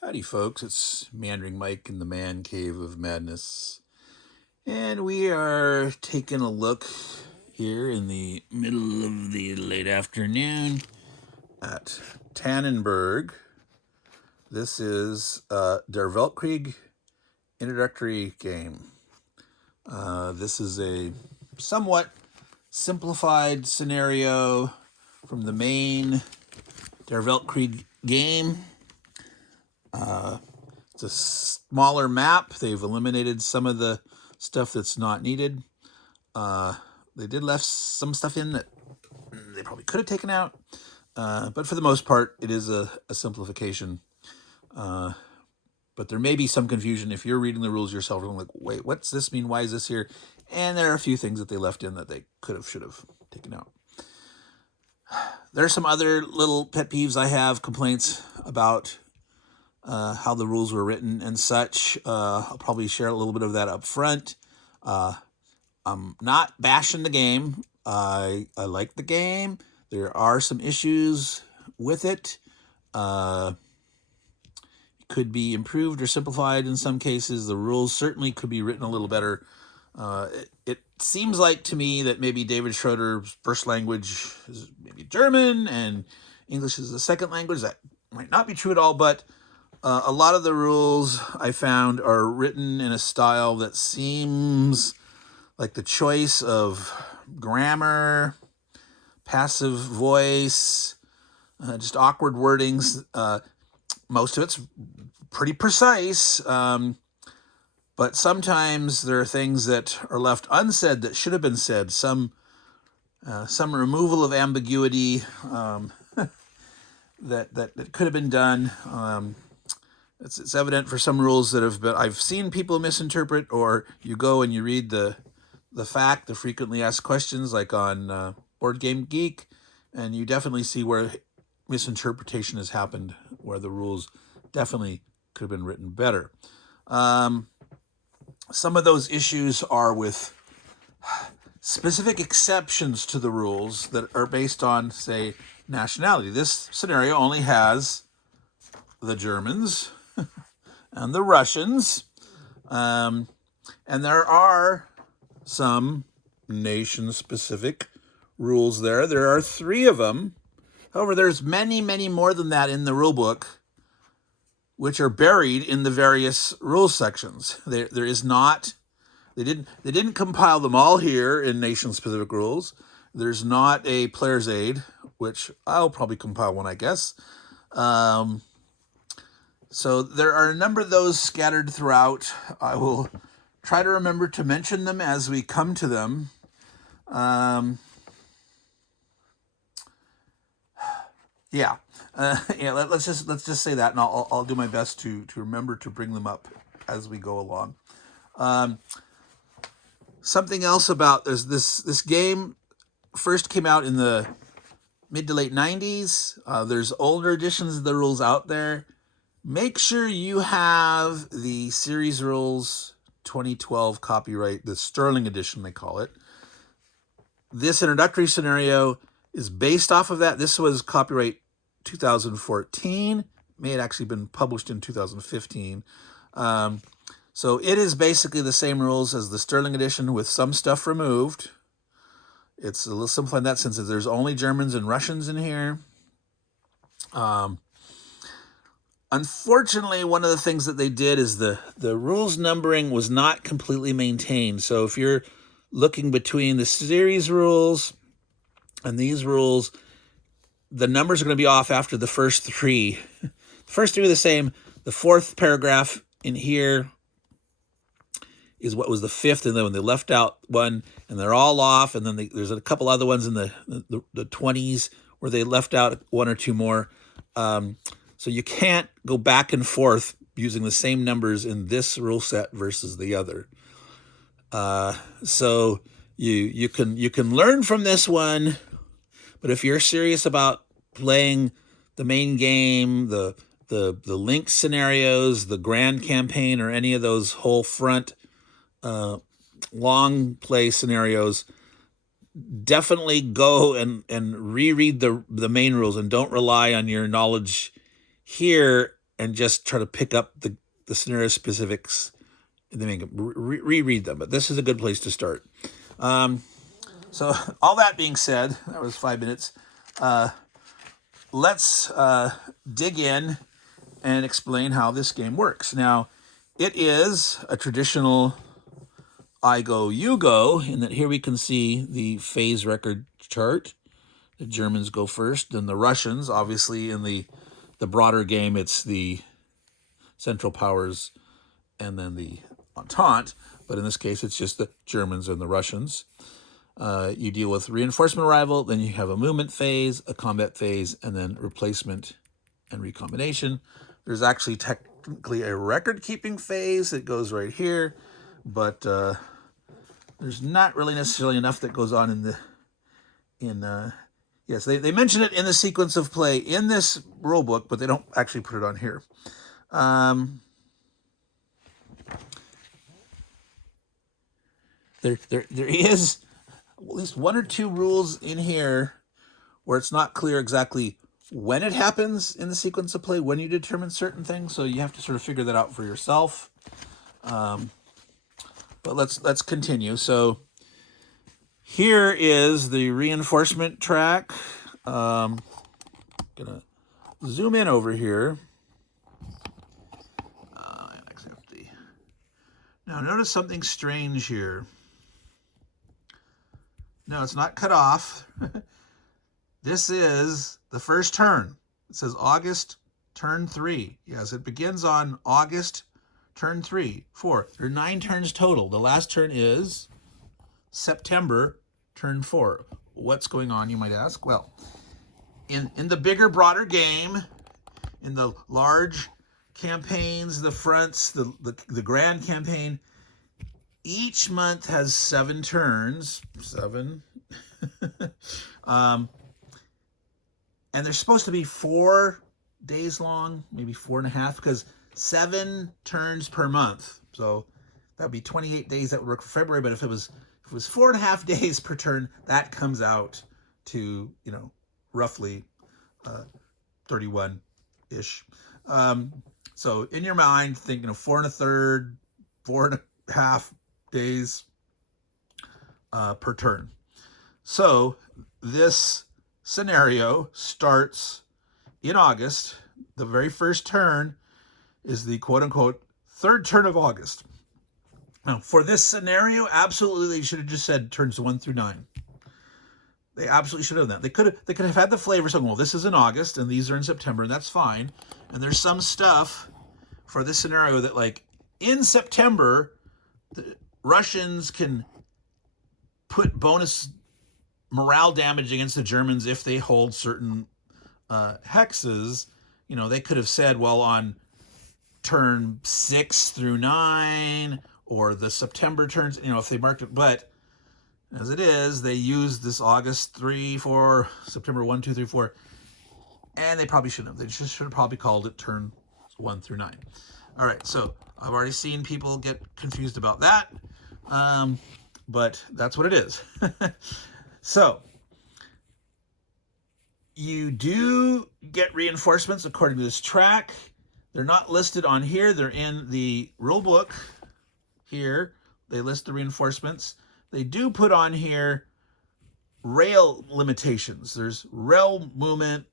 Howdy, folks. It's Meandering Mike in the Man Cave of Madness. And we are taking a look here in the middle of the late afternoon at Tannenberg. This is Der Weltkrieg Introductory game. This is a somewhat simplified scenario from the main Der Weltkrieg game. It's a smaller map. They've eliminated some of the stuff that's not needed. They did left some stuff in that they probably could have taken out. But for the most part, it is a simplification. But there may be some confusion if you're reading the rules yourself and like, wait, what's this mean? Why is this here? And there are a few things that they left in that they should have taken out. There are some other little pet peeves I have, complaints about how the rules were written and such. I'll probably share a little bit of that up front. I'm not bashing the game. I like the game. There are some issues with it. It could be improved or simplified in some cases. The rules certainly could be written a little better. It seems like to me that maybe David Schroeder's first language is maybe German and English is the second language. That might not be true at all, but a lot of the rules I found are written in a style that seems like the choice of grammar, passive voice, just awkward wordings. Most of it's pretty precise, but sometimes there are things that are left unsaid that should have been said. Some removal of ambiguity that could have been done. It's evident for some rules that I've seen people misinterpret, or you go and you read the frequently asked questions, like on Board Game Geek, and you definitely see where misinterpretation has happened, where the rules definitely could have been written better. Some of those issues are with specific exceptions to the rules that are based on, say, nationality. This scenario only has the Germans and the Russians, and there are some nation-specific rules there. There are 3 of them. However, there's many, many more than that in the rule book, which are buried in the various rule sections. There is not. They didn't compile them all here in nation-specific rules. There's not a player's aid, which I'll probably compile one, I guess. So there are a number of those scattered throughout. I will try to remember to mention them as we come to them. Let's just say that, and I'll do my best to remember to bring them up as we go along. Something else about this game first came out in the mid to late 90s. There's older editions of the rules out there. Make sure you have the series rules 2012 copyright, the Sterling edition they call it. This introductory scenario is based off of that. This was copyright 2014. May have actually been published in 2015. So it is basically the same rules as the Sterling edition with some stuff removed. It's a little simplified in that sense. There's only Germans and Russians in here. Unfortunately, one of the things that they did is the rules numbering was not completely maintained. So if you're looking between the series rules and these rules, the numbers are going to be off after the first 3. The first 3 are the same. The 4th paragraph in here is what was the 5th, and then when they left out one, and they're all off, and then there's a couple other ones in the 20s where they left out 1 or 2 more. So you can't go back and forth using the same numbers in this rule set versus the other. So you can learn from this one, but if you're serious about playing the main game, the link scenarios, the grand campaign, or any of those whole front long play scenarios, definitely go and reread the main rules, and don't rely on your knowledge here and just try to pick up the scenario specifics and then reread them. But this is a good place to start. So all that being said, that was 5 minutes. Let's dig in and explain how this game works. Now, it is a traditional I go, you go, in that here we can see the phase record chart. The Germans go first, then the Russians. Obviously, in the broader game, it's the Central Powers and then the Entente. But in this case, it's just the Germans and the Russians. You deal with reinforcement arrival, then you have a movement phase, a combat phase, and then replacement and recombination. There's actually technically a record-keeping phase that goes right here, but there's not really necessarily enough that goes on yes, they mention it in the sequence of play in this rule book, but they don't actually put it on here. There is at least one or two rules in here where it's not clear exactly when it happens in the sequence of play, when you determine certain things. So you have to sort of figure that out for yourself. But let's continue. So here is the reinforcement track. Gonna zoom in over here. Now notice something strange here. No, it's not cut off. This is the first turn. It says August, turn 3. Yes, it begins on August, turn 3, 4. There are 9 turns total. The last turn is September, turn 4. What's going on, you might ask? Well, in the bigger, broader game, in the large campaigns, the fronts, the grand campaign, each month has 7 turns. 7. And they're supposed to be 4 days long, maybe 4.5, because 7 turns per month. So that would be 28 days. That would work for February. But if it was 4.5 days per turn, that comes out to, roughly 31-ish. So in your mind, think 4 1/3, 4.5 days per turn. So this scenario starts in August. The very first turn is the quote-unquote third turn of August. Now, for this scenario, absolutely they should have just said turns 1 through 9. They absolutely should have done that. They could have had the flavor saying, well, this is in August and these are in September, and that's fine. And there's some stuff for this scenario that, like, in September, the Russians can put bonus morale damage against the Germans if they hold certain hexes. They could have said, well, on turn 6 through 9, or the September turns, if they marked it. But as it is, they used this August 3, 4, September 1, 2, 3, 4, and they probably shouldn't have. They just should have probably called it turn 1 through 9. All right, so I've already seen people get confused about that, but that's what it is. So you do get reinforcements according to this track. They're not listed on here. They're in the rule book here. They list the reinforcements. They do put on here rail limitations. There's rail movement.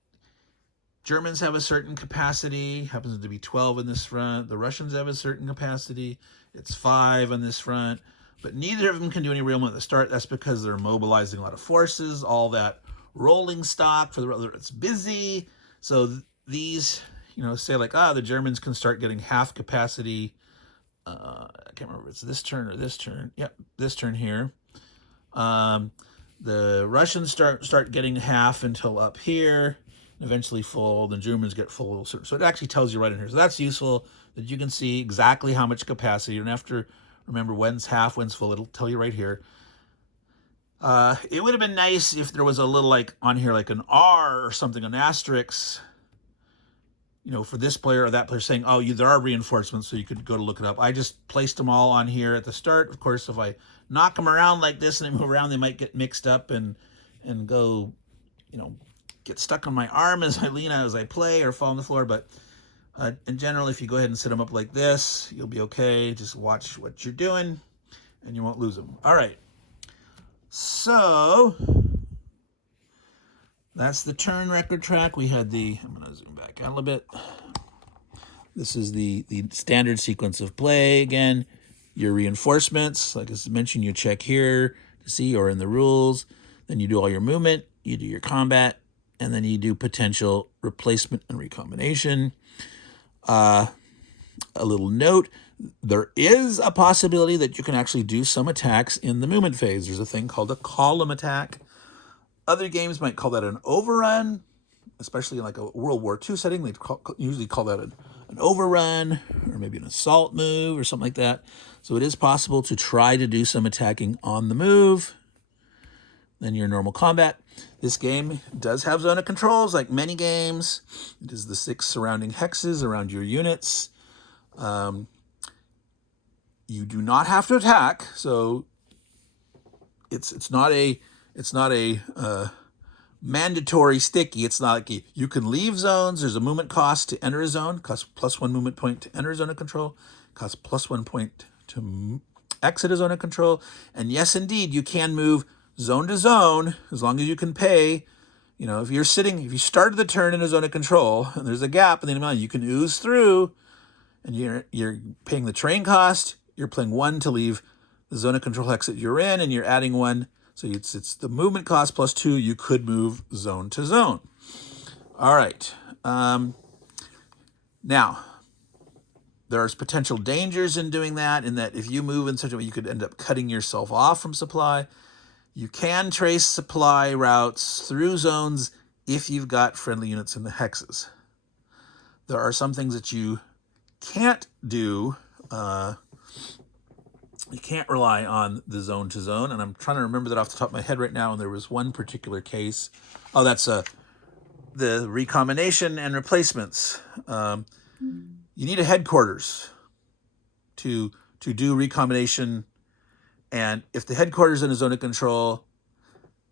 Germans have a certain capacity, happens to be 12 in this front. The Russians have a certain capacity. It's 5 on this front. But neither of them can do any rail movement at the start. That's because they're mobilizing a lot of forces. All that rolling stock for it's busy. So these, say like, the Germans can start getting half capacity. I can't remember if it's this turn or this turn. Yep, this turn here. The Russians start getting half until up here, eventually full. The Germans get full. So it actually tells you right in here. So that's useful, that you can see exactly how much capacity. You don't have to remember when's half, when's full. It'll tell you right here. It would have been nice if there was a little, like, on here, like an R or something, an asterisk, for this player or that player, saying, oh, there are reinforcements, so you could go to look it up. I just placed them all on here at the start. Of course, if I knock them around like this and they move around, they might get mixed up and go, get stuck on my arm as I lean out as I play, or fall on the floor. But In general, if you go ahead and set them up like this, you'll be okay. Just watch what you're doing and you won't lose them. All right. So that's the turn record track. We had the, I'm going to zoom back out a little bit. This is the standard sequence of play. Again, your reinforcements, like I mentioned, you check here to see, or in the rules. Then you do all your movement, you do your combat, and then you do potential replacement and recombination. A little note, there is a possibility that you can actually do some attacks in the movement phase. There's a thing called a column attack. Other games might call that an overrun, especially in like a World War II setting. They usually call that an overrun or maybe an assault move or something like that. So it is possible to try to do some attacking on the move than your normal combat. This game does have zone of controls like many games. It is the 6 surrounding hexes around your units. You do not have to attack, so it's not a mandatory sticky. It's not like you can leave zones. There's a movement cost to enter a zone, costs +1 movement point to enter a zone of control, costs +1 point to exit a zone of control. And yes, indeed, you can move zone to zone as long as you can pay. You know, if you started the turn in a zone of control and there's a gap in the amount, you can ooze through, and you're paying the train cost. You're playing 1 to leave the zone of control hex that you're in, and you're adding 1. So it's the movement cost +2. You could move zone to zone. All right. Now, there's potential dangers in doing that, in that if you move in such a way, you could end up cutting yourself off from supply. You can trace supply routes through zones if you've got friendly units in the hexes. There are some things that you can't do. You can't rely on the zone to zone, and I'm trying to remember that off the top of my head right now, and there was one particular case. Oh, that's the recombination and replacements. You need a headquarters to do recombination, and if the headquarters in a zone of control,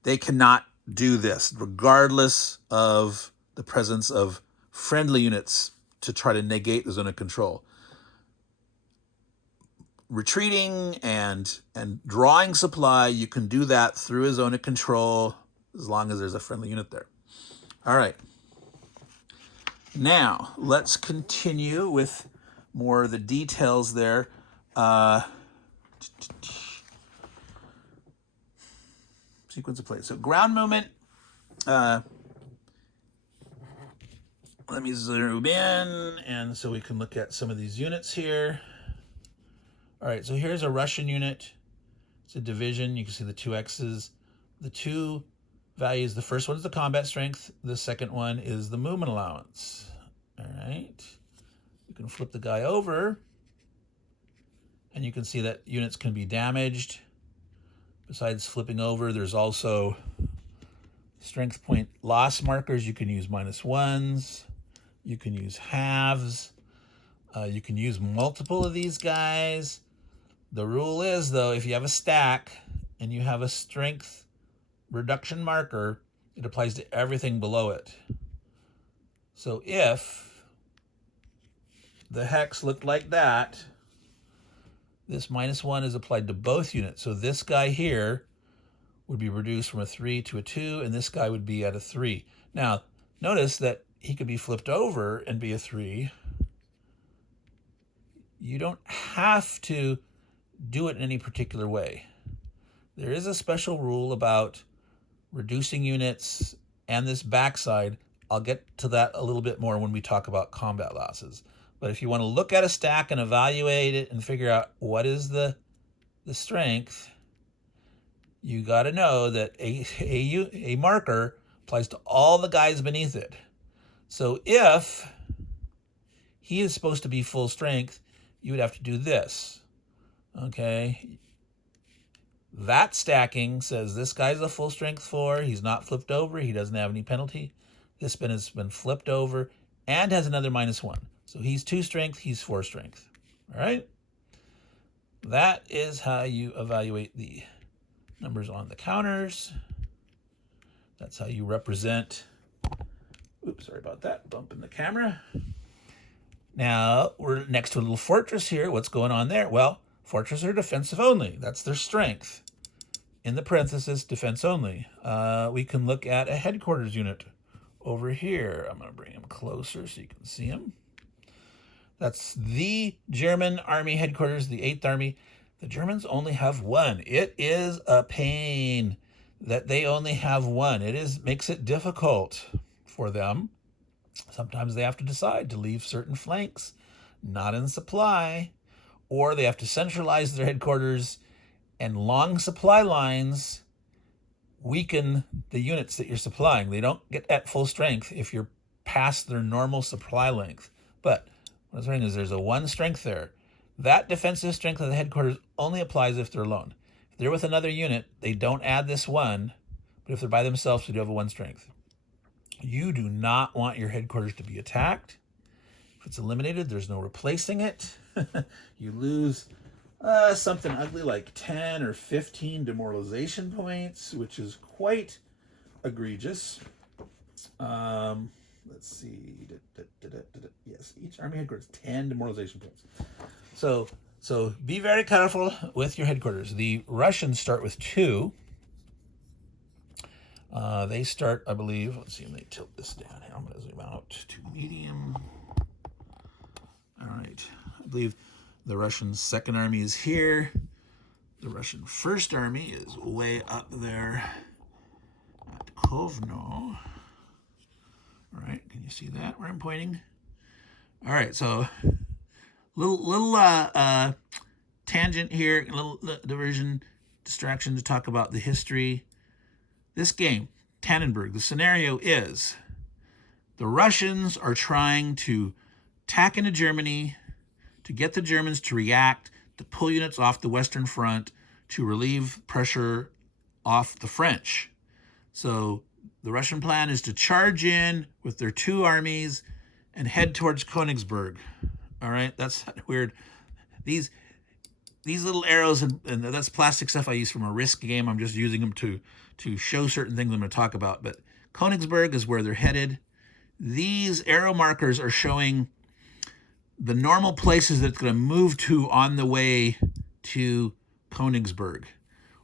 they cannot do this, regardless of the presence of friendly units to try to negate the zone of control. Retreating and drawing supply, you can do that through a zone of control as long as there's a friendly unit there. All right. Now, let's continue with more of the details there. Sequence of play. So ground movement. Let me zoom in, and so we can look at some of these units here. All right, so here's a Russian unit. It's a division. You can see the 2 X's. The 2 values, the first one is the combat strength. The second one is the movement allowance. All right. You can flip the guy over, and you can see that units can be damaged. Besides flipping over, there's also strength point loss markers. You can use -1s. You can use halves. You can use multiple of these guys. The rule is, though, if you have a stack and you have a strength reduction marker, it applies to everything below it. So if the hex looked like that, this -1 is applied to both units. So this guy here would be reduced from a 3 to a 2, and this guy would be at a 3. Now, notice that he could be flipped over and be a 3. You don't have to do it in any particular way. There is a special rule about reducing units and this backside. I'll get to that a little bit more when we talk about combat losses. But if you want to look at a stack and evaluate it and figure out what is the strength, you got to know that a marker applies to all the guys beneath it. So if he is supposed to be full strength, you would have to do this. Okay, that stacking says this guy's a full strength 4. He's not flipped over. He doesn't have any penalty. This bin has been flipped over and has another -1. So he's 2 strength. He's 4 strength. All right. That is how you evaluate the numbers on the counters. That's how you represent. Oops, sorry about that. Bump in the camera. Now, we're next to a little fortress here. What's going on there? Well, fortresses are defensive only. That's their strength. In the parenthesis, defense only. We can look at a headquarters unit over here. I'm going to bring him closer so you can see him. That's the German Army headquarters, the 8th Army. The Germans only have one. It is a pain that they only have one. Makes it difficult for them. Sometimes they have to decide to leave certain flanks not in supply, or they have to centralize their headquarters, and long supply lines weaken the units that you're supplying. They don't get at full strength if you're past their normal supply length. But what I'm saying is there's a 1 strength there. That defensive strength of the headquarters only applies if they're alone. If they're with another unit, they don't add this 1, but if they're by themselves, they do have a 1 strength. You do not want your headquarters to be attacked. If it's eliminated, there's no replacing it. You lose something ugly like 10 or 15 demoralization points, which is quite egregious. Let's see. Yes, each army headquarters 10 demoralization points. So be very careful with your headquarters. The Russians start with 2. They start, I believe, let's see, let me tilt this down here. I'm going to zoom out to medium. All right. I believe the Russian 2nd Army is here. The Russian 1st Army is way up there at Kovno. All right. Can you see that where I'm pointing? All right. So little tangent here, a little diversion, distraction to talk about the history. This game, Tannenberg, the scenario is the Russians are trying to attack into Germany to get the Germans to react, to pull units off the Western Front, to relieve pressure off the French. So the Russian plan is to charge in with their 2 armies and head towards Königsberg. All right, that's weird. These little arrows, and that's plastic stuff I use from a Risk game. I'm just using them to show certain things I'm going to talk about. But Königsberg is where they're headed. These arrow markers are showing the normal places that it's going to move to on the way to Königsberg,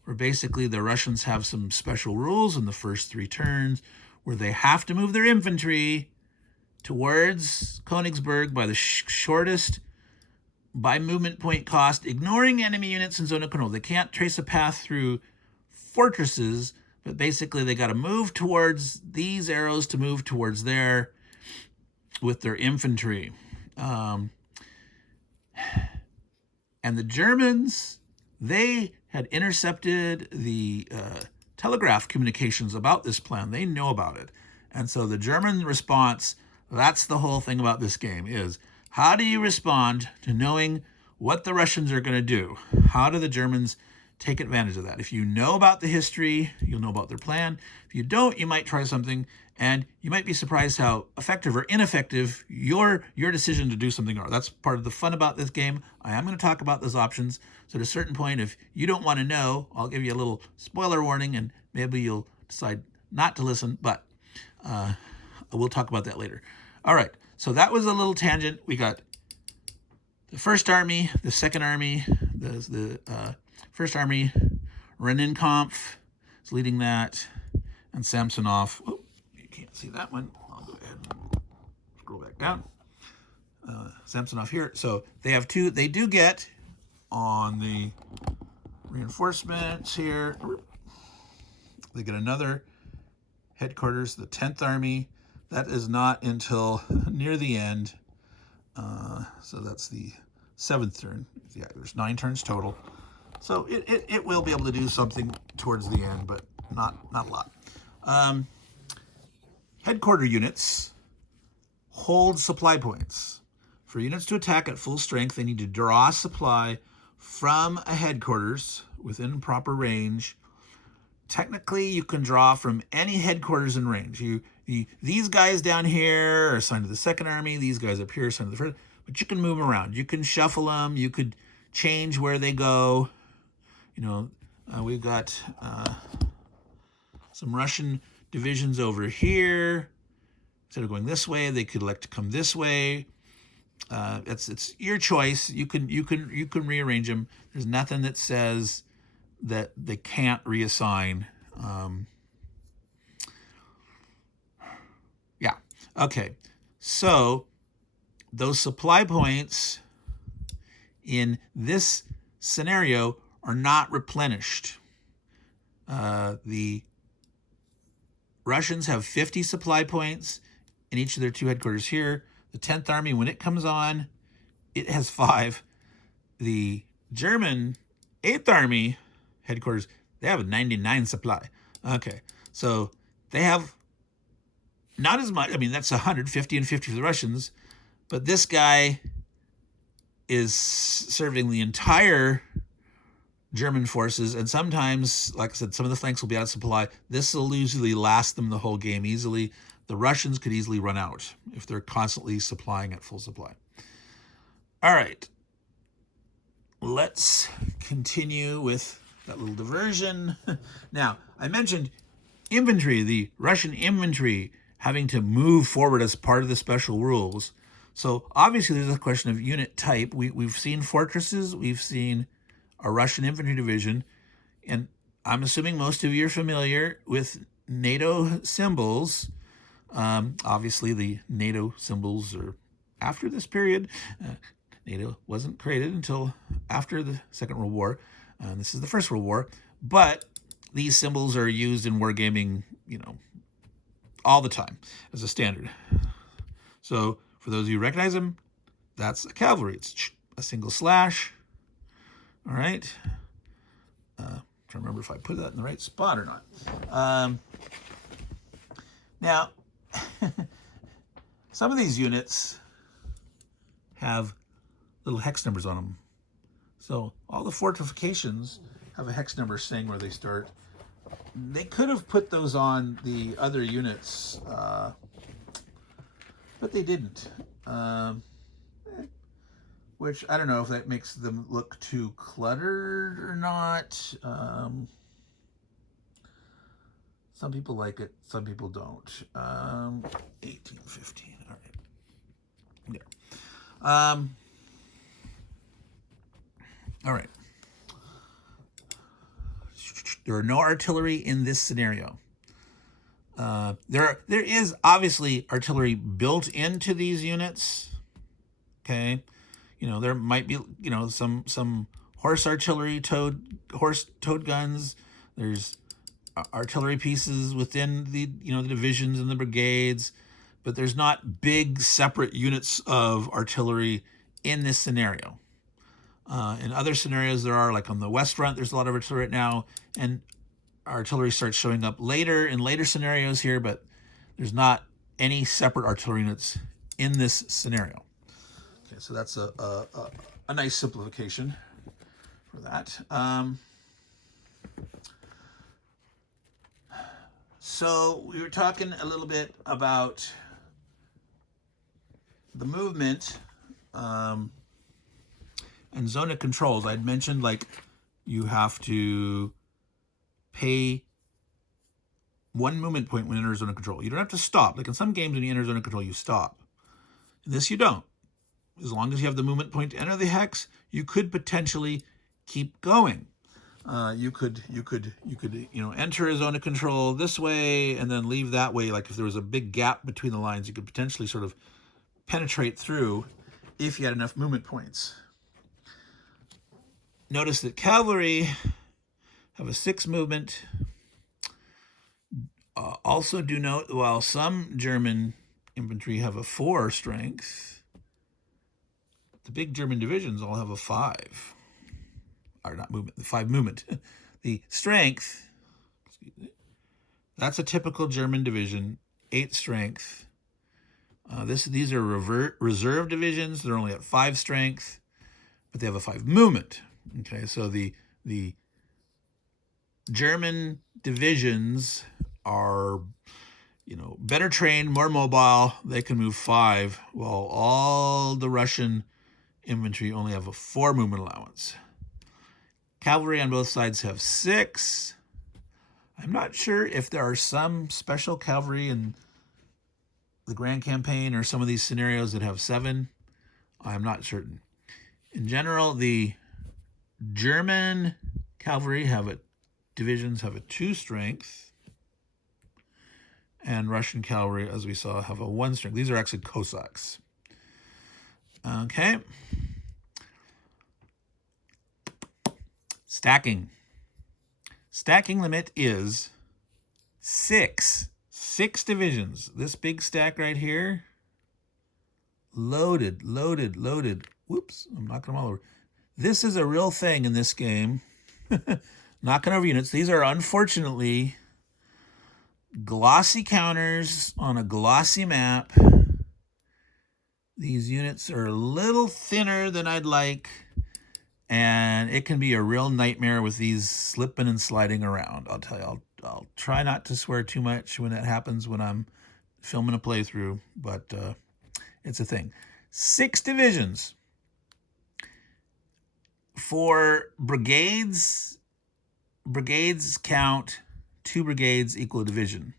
where basically the Russians have some special rules in the first 3 turns where they have to move their infantry towards Königsberg by the shortest by movement point cost, ignoring enemy units in zone of control. They can't trace a path through fortresses, but basically they got to move towards these arrows to move towards there with their infantry. And the Germans, they had intercepted the telegraph communications about this plan. They know about it. And so the German response, that's the whole thing about this game, is how do you respond to knowing what the Russians are going to do? How do the Germans take advantage of that? If you know about the history, you'll know about their plan. If you don't, you might try something, and you might be surprised how effective or ineffective your decision to do something are. That's part of the fun about this game. I am going to talk about those options. So at a certain point, if you don't want to know, I'll give you a little spoiler warning, and maybe you'll decide not to listen, but we'll talk about that later. All right, so that was a little tangent. We got the 1st Army, the 2nd Army, the 1st Army, Rennenkampf is leading that, and Samsonov. Oh, you can't see that one. I'll go ahead and scroll back down. Samsonov here. So they have 2. They do get on the reinforcements here. They get another headquarters, the 10th Army. That is not until near the end. So that's the 7th turn. Yeah, there's 9 turns total. So it will be able to do something towards the end, but not a lot. Headquarter units hold supply points. For units to attack at full strength, they need to draw supply from a headquarters within proper range. Technically, you can draw from any headquarters in range. These guys down here are assigned to the 2nd Army. These guys up here are assigned to the 1st. But you can move them around. You can shuffle them. You could change where they go. We've got some Russian divisions over here. Instead of going this way, they could elect to come this way. It's your choice. You can rearrange them. There's nothing that says that they can't reassign. Yeah. Okay. So those supply points in this scenario are not replenished. The Russians have 50 supply points in each of their 2 headquarters here. The 10th Army, when it comes on, it has 5. The German 8th Army headquarters, they have a 99 supply. Okay, so they have not as much. I mean, that's 150 and 50 for the Russians, but this guy is serving the entire German forces, and sometimes, like I said, some of the flanks will be out of supply. This will usually last them the whole game easily. The Russians could easily run out if they're constantly supplying at full supply. All right. Let's continue with that little diversion. Now, I mentioned infantry, the Russian infantry having to move forward as part of the special rules. So obviously there's a question of unit type. We've seen fortresses, we've seen a Russian infantry division, and I'm assuming most of you are familiar with NATO symbols. Obviously the NATO symbols are after this period. NATO wasn't created until after the Second World War. This is the First World War, but these symbols are used in wargaming, all the time as a standard. So for those of you who recognize them, that's a cavalry. It's a single slash. All right. Trying to remember if I put that in the right spot or not. Now, some of these units have little hex numbers on them. So all the fortifications have a hex number saying where they start. They could have put those on the other units, but they didn't. Which I don't know if that makes them look too cluttered or not. Some people like it, some people don't. 1815, all right. Yeah. All right. There are no artillery in this scenario. There is obviously artillery built into these units. Okay. There might be, some horse artillery, towed guns. There's artillery pieces within the, the divisions and the brigades, but there's not big separate units of artillery in this scenario. In other scenarios, there are, like on the West Front, there's a lot of artillery right now, and artillery starts showing up later in later scenarios here, but there's not any separate artillery units in this scenario. Okay, so that's a nice simplification for that. So we were talking a little bit about the movement and zone of controls. I'd mentioned you have to pay 1 movement point when you enter zone of control. You don't have to stop. Like in some games when you enter zone of control, you stop. In this you don't. As long as you have the movement point to enter the hex, you could potentially keep going. You could enter a zone of control this way and then leave that way. Like if there was a big gap between the lines, you could potentially sort of penetrate through if you had enough movement points. Notice that cavalry have a 6 movement. Also do note, while some German infantry have a 4 strength, the big German divisions all have a 5. Or not movement, the 5 movement. The strength, that's a typical German division, 8 strength. These are reserve divisions. They're only at 5 strength, but they have a 5 movement. Okay, so the German divisions are, better trained, more mobile. They can move 5, while all the Russian infantry only have a 4 movement allowance. Cavalry on both sides have 6. I'm not sure if there are some special cavalry in the Grand Campaign or some of these scenarios that have 7. I'm not certain. In general, the German cavalry divisions have a 2 strength, and Russian cavalry, as we saw, have a 1 strength. These are actually Cossacks. Okay. Stacking. Stacking limit is 6. 6 divisions. This big stack right here, loaded. Whoops, I'm knocking them all over. This is a real thing in this game. Knocking over units. These are unfortunately glossy counters on a glossy map. These units are a little thinner than I'd like, and it can be a real nightmare with these slipping and sliding around. I'll tell you, I'll try not to swear too much when that happens when I'm filming a playthrough, but it's a thing. 6 divisions. For brigades count 2 brigades equal a division.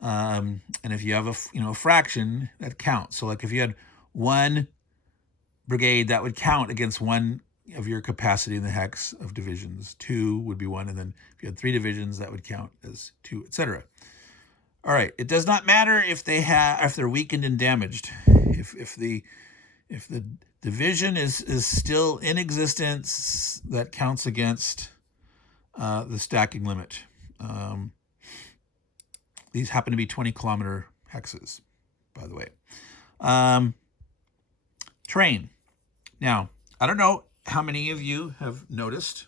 And if you have a fraction, that counts. So like if you had 1 brigade, that would count against 1 of your capacity in the hex of divisions. 2 would be 1, and then if you had 3 divisions, that would count as 2, etc. All right. It does not matter if they're weakened and damaged. If the division is still in existence, that counts against the stacking limit. These happen to be 20-kilometer hexes, by the way. Terrain. Now, I don't know how many of you have noticed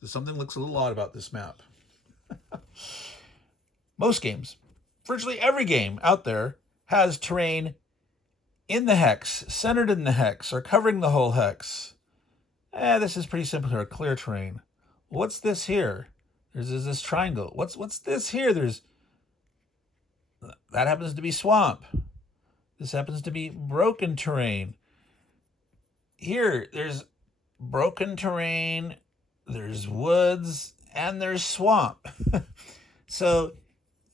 that something looks a little odd about this map. Most games, virtually every game out there, has terrain in the hex, centered in the hex, or covering the whole hex. This is pretty simple here, clear terrain. What's this here? There's this triangle. What's this here? That happens to be swamp. This happens to be broken terrain. Here, there's broken terrain, there's woods, and there's swamp. So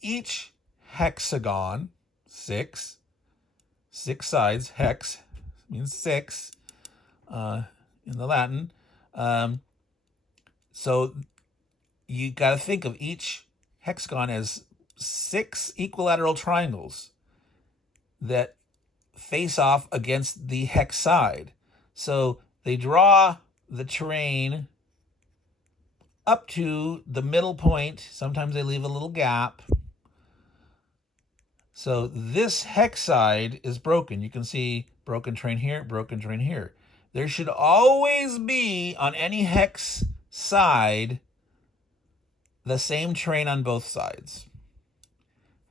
each hexagon, 6 sides, hex means 6 in the Latin. So you got to think of each hexagon as 6 equilateral triangles that face off against the hex side. So they draw the terrain up to the middle point. Sometimes they leave a little gap. So this hex side is broken. You can see broken terrain here, broken terrain here. There should always be, on any hex side, the same terrain on both sides.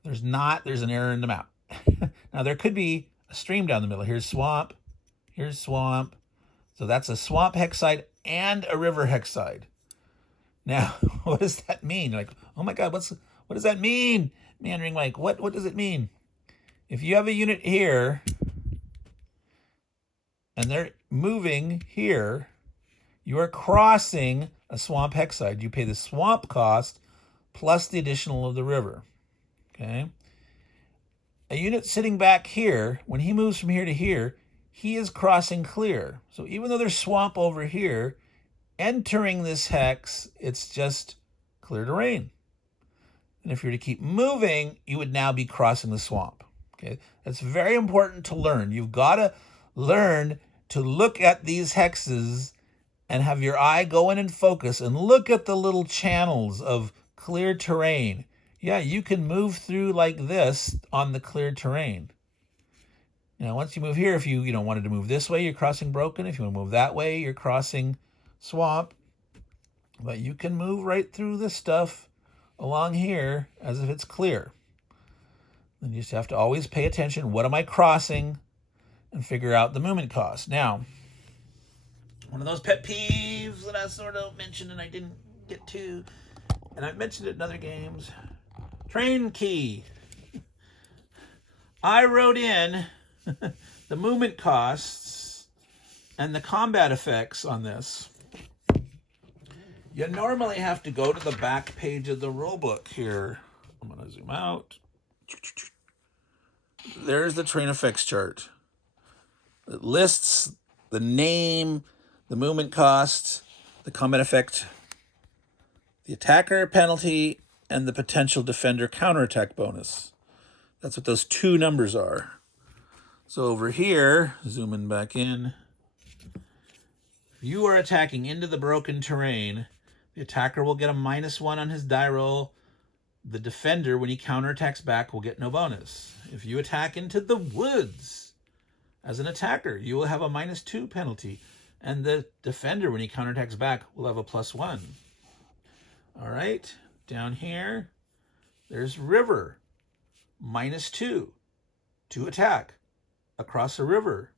There's not, there's an error in the map. Now there could be a stream down the middle. Here's swamp, here's swamp. So that's a swamp hex side and a river hex side. Now, what does that mean? Like, oh my God, what does that mean? Meandering Mike, what does it mean? If you have a unit here and they're moving here, you are crossing a swamp hex side. You pay the swamp cost plus the additional of the river. Okay. A unit sitting back here, when he moves from here to here, he is crossing clear. So even though there's swamp over here, entering this hex, it's just clear terrain. And if you're to keep moving, you would now be crossing the swamp. Okay, that's very important to learn. You've got to learn to look at these hexes and have your eye go in and focus and look at the little channels of clear terrain. Yeah, you can move through like this on the clear terrain. Now, once you move here, if you wanted to move this way, you're crossing broken. If you want to move that way, you're crossing swamp. But you can move right through this stuff along here as if it's clear. And you just have to always pay attention. What am I crossing? And figure out the movement cost. Now, one of those pet peeves that I sort of mentioned and I didn't get to, and I've mentioned it in other games. Train key. I wrote in the movement costs and the combat effects on this. You normally have to go to the back page of the rulebook here. I'm going to zoom out. There's the train effects chart. It lists the name, the movement cost, the combat effect, the attacker penalty, and the potential defender counterattack bonus. That's what those two numbers are. So over here, zooming back in, if you are attacking into the broken terrain, the attacker will get a -1 on his die roll. The defender, when he counterattacks back, will get no bonus. If you attack into the woods as an attacker, you will have a -2 penalty. And the defender, when he counterattacks back, will have a +1. All right, down here, there's river, -2 to attack across a river,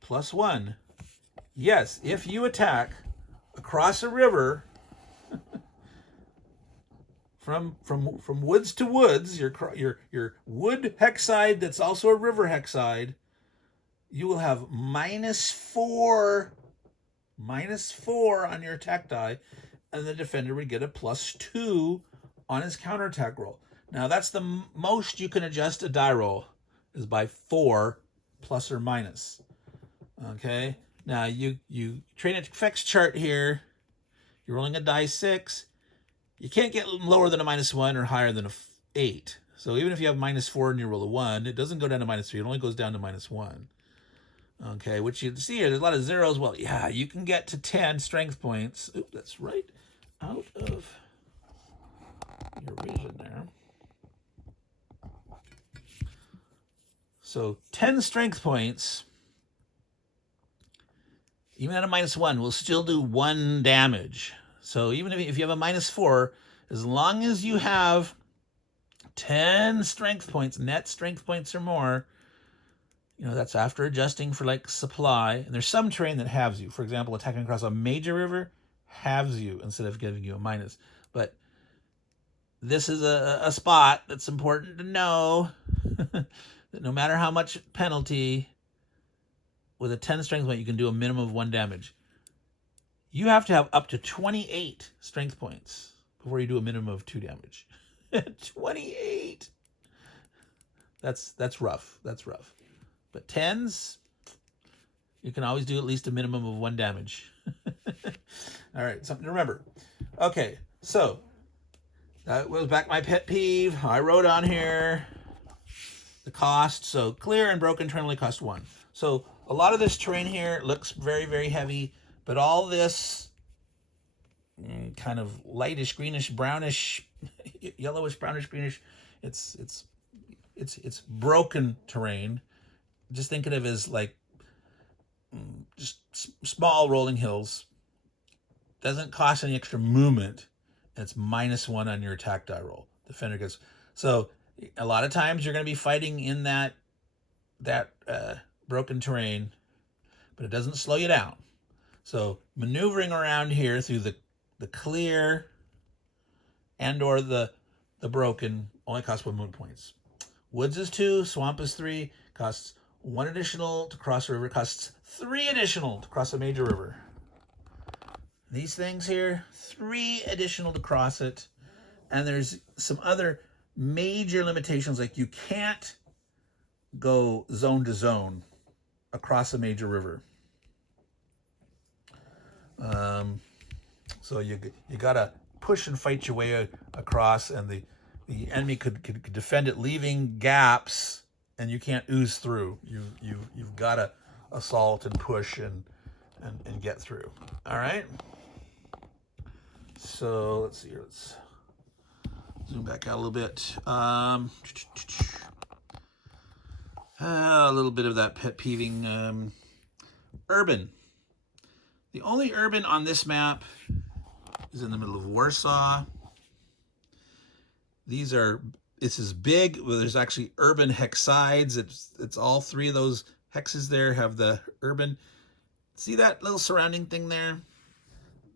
+1. Yes, if you attack across a river from woods to woods, your wood hex side that's also a river hex side, you will have -4 on your attack die, and the defender would get a +2 on his counterattack roll. Now that's the most you can adjust a die roll, is by 4 plus or minus. Okay, now you train effects chart here. You're rolling a die 6. You can't get lower than a -1 or higher than a 8. So even if you have -4 and you roll a 1, it doesn't go down to -3. It only goes down to -1. Okay, which you see here, there's a lot of zeros. Well, yeah, you can get to 10 strength points. Oop, that's right out of your vision there. So 10 strength points, even at a -1, will still do 1 damage. So even if you have a -4, as long as you have 10 strength points, net strength points or more, that's after adjusting for like supply. And there's some terrain that halves you. For example, attacking across a major river halves you instead of giving you a minus. But this is a spot that's important to know that no matter how much penalty, with a 10 strength point, you can do a minimum of 1 damage. You have to have up to 28 strength points before you do a minimum of 2 damage. 28. That's rough. That's rough. But 10s, you can always do at least a minimum of 1 damage. All right, something to remember. Okay, so that was back my pet peeve. I wrote on here the cost. So clear and broken terrain only cost 1. So a lot of this terrain here looks very, very heavy, but all this kind of lightish, greenish, brownish, yellowish, brownish, greenish, it's broken terrain. Just think of it as like just small rolling hills. Doesn't cost any extra movement, and it's -1 on your attack die roll. Defender gets. So a lot of times you're going to be fighting in that broken terrain, but it doesn't slow you down. So maneuvering around here through the clear and or the broken only costs 1 movement points. Woods is 2, swamp is 3, costs 1 additional to cross a river, costs 3 additional to cross a major river. These things here, 3 additional to cross it. And there's some other major limitations, like you can't go zone to zone across a major river. So you gotta push and fight your way across, and the enemy could defend it, leaving gaps, and you can't ooze through. You've got to assault and push and get through. All right. So let's see here. Let's zoom back out a little bit. A little bit of that pet peeving. Urban. The only urban on this map is in the middle of Warsaw. It's as big, well, there's actually urban hex sides. It's all 3 of those hexes there have the urban. See that little surrounding thing there?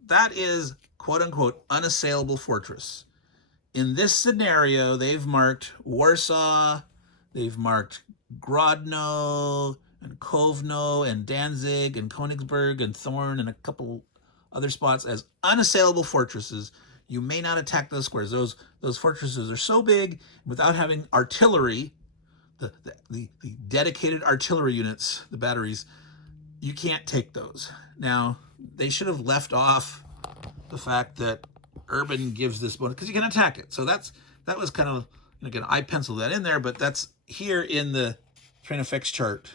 That is quote unquote unassailable fortress. In this scenario, they've marked Warsaw, they've marked Grodno and Kovno and Danzig and Königsberg and Thorn and a couple other spots as unassailable fortresses. You may not attack those squares. Those fortresses are so big, without having artillery, the dedicated artillery units, the batteries, you can't take those. Now, they should have left off the fact that urban gives this bonus because you can attack it. So that was kind of, again, I penciled that in there, but that's here in the train effects chart.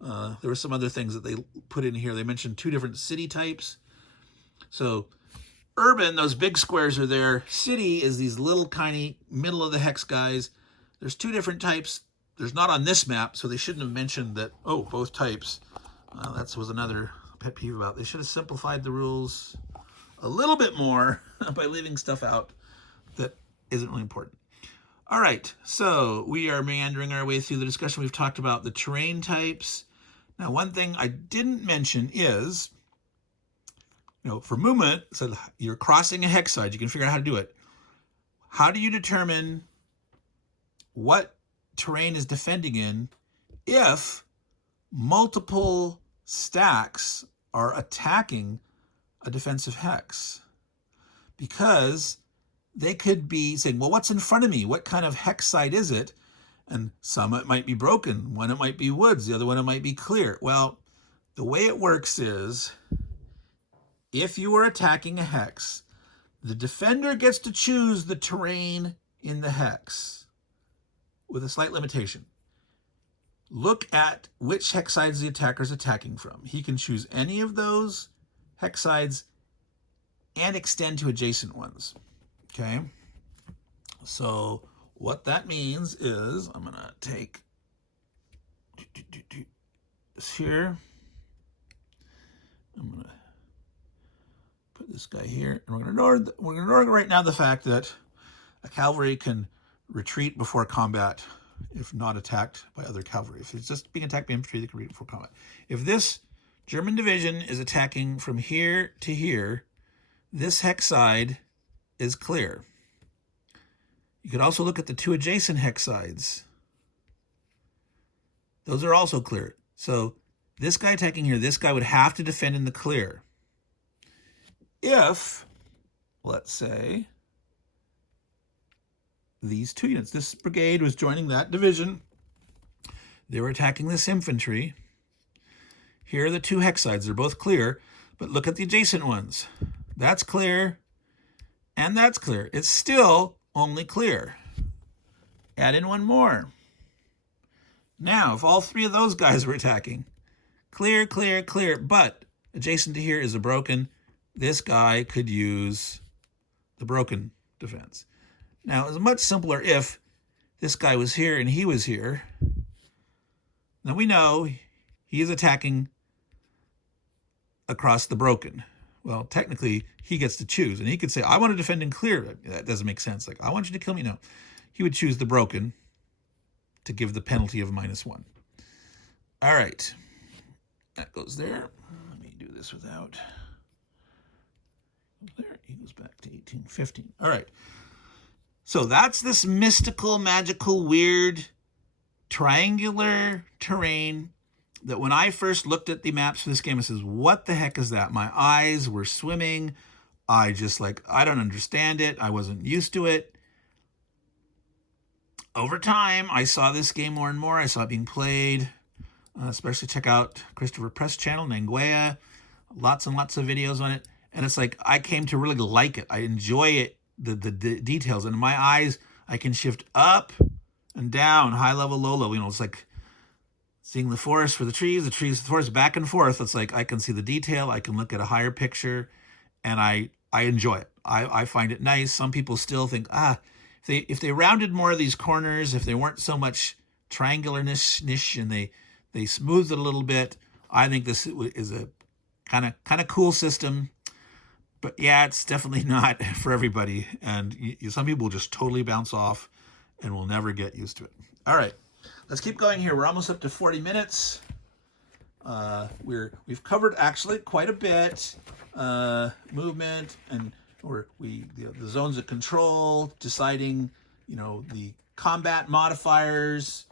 There were some other things that they put in here. They mentioned 2 different city types. So urban, those big squares are there. City is these little tiny middle of the hex guys. There's 2 different types. There's not on this map, so they shouldn't have mentioned that, oh, both types. That was another pet peeve about. They should have simplified the rules a little bit more by leaving stuff out that isn't really important. All right, so we are meandering our way through the discussion. We've talked about the terrain types. Now, one thing I didn't mention is, for movement, so you're crossing a hex side, you can figure out how to do it. How do you determine what terrain is defending in if multiple stacks are attacking a defensive hex? Because they could be saying, well, what's in front of me? What kind of hex site is it? And some it might be broken, one it might be woods, the other one it might be clear. Well, the way it works is, if you are attacking a hex, the defender gets to choose the terrain in the hex with a slight limitation. Look at which hex sides the attacker is attacking from. He can choose any of those hex sides and extend to adjacent ones. Okay? So what that means is, I'm going to take this here. I'm going to put this guy here, and we're going to ignore right now the fact that a cavalry can retreat before combat if not attacked by other cavalry. If it's just being attacked by infantry, they can retreat before combat. If this German division is attacking from here to here, this hex side is clear. You could also look at the 2 adjacent hex sides. Those are also clear. So this guy attacking here, this guy would have to defend in the clear. If, let's say, these 2 units, this brigade was joining that division, they were attacking this infantry. Here are the 2 hex sides. They're both clear, but look at the adjacent ones. That's clear, and that's clear. It's still only clear. Add in one more. Now, if all 3 of those guys were attacking, clear, clear, clear, but adjacent to here is a broken, this guy could use the broken defense. Now, it's much simpler if this guy was here and he was here. Now we know he is attacking across the broken. Well, technically, he gets to choose, and he could say, I want to defend and clear. That doesn't make sense. Like, I want you to kill me. No. He would choose the broken to give the penalty of -1. All right. That goes there. Let me do this without. There. He goes back to 1815. All right. So that's this mystical, magical, weird, triangular terrain that when I first looked at the maps for this game, I says, what the heck is that? My eyes were swimming. I don't understand it. I wasn't used to it. Over time, I saw this game more and more. I saw it being played. Especially check out Christopher Press channel, Nanguea. Lots and lots of videos on it. And it's like, I came to really like it. I enjoy it, the details. And in my eyes, I can shift up and down, high level, low level. It's like seeing the forest for the trees, the forest, back and forth. It's like I can see the detail. I can look at a higher picture, and I enjoy it. I find it nice. Some people still think, if they rounded more of these corners, if they weren't so much triangularness and they smoothed it a little bit, I think this is a kind of cool system. But yeah, it's definitely not for everybody, and some people just totally bounce off and will never get used to it. All right, let's keep going here. We're almost up to 40 minutes. We've covered actually quite a bit. Movement and the zones of control, deciding the combat modifiers.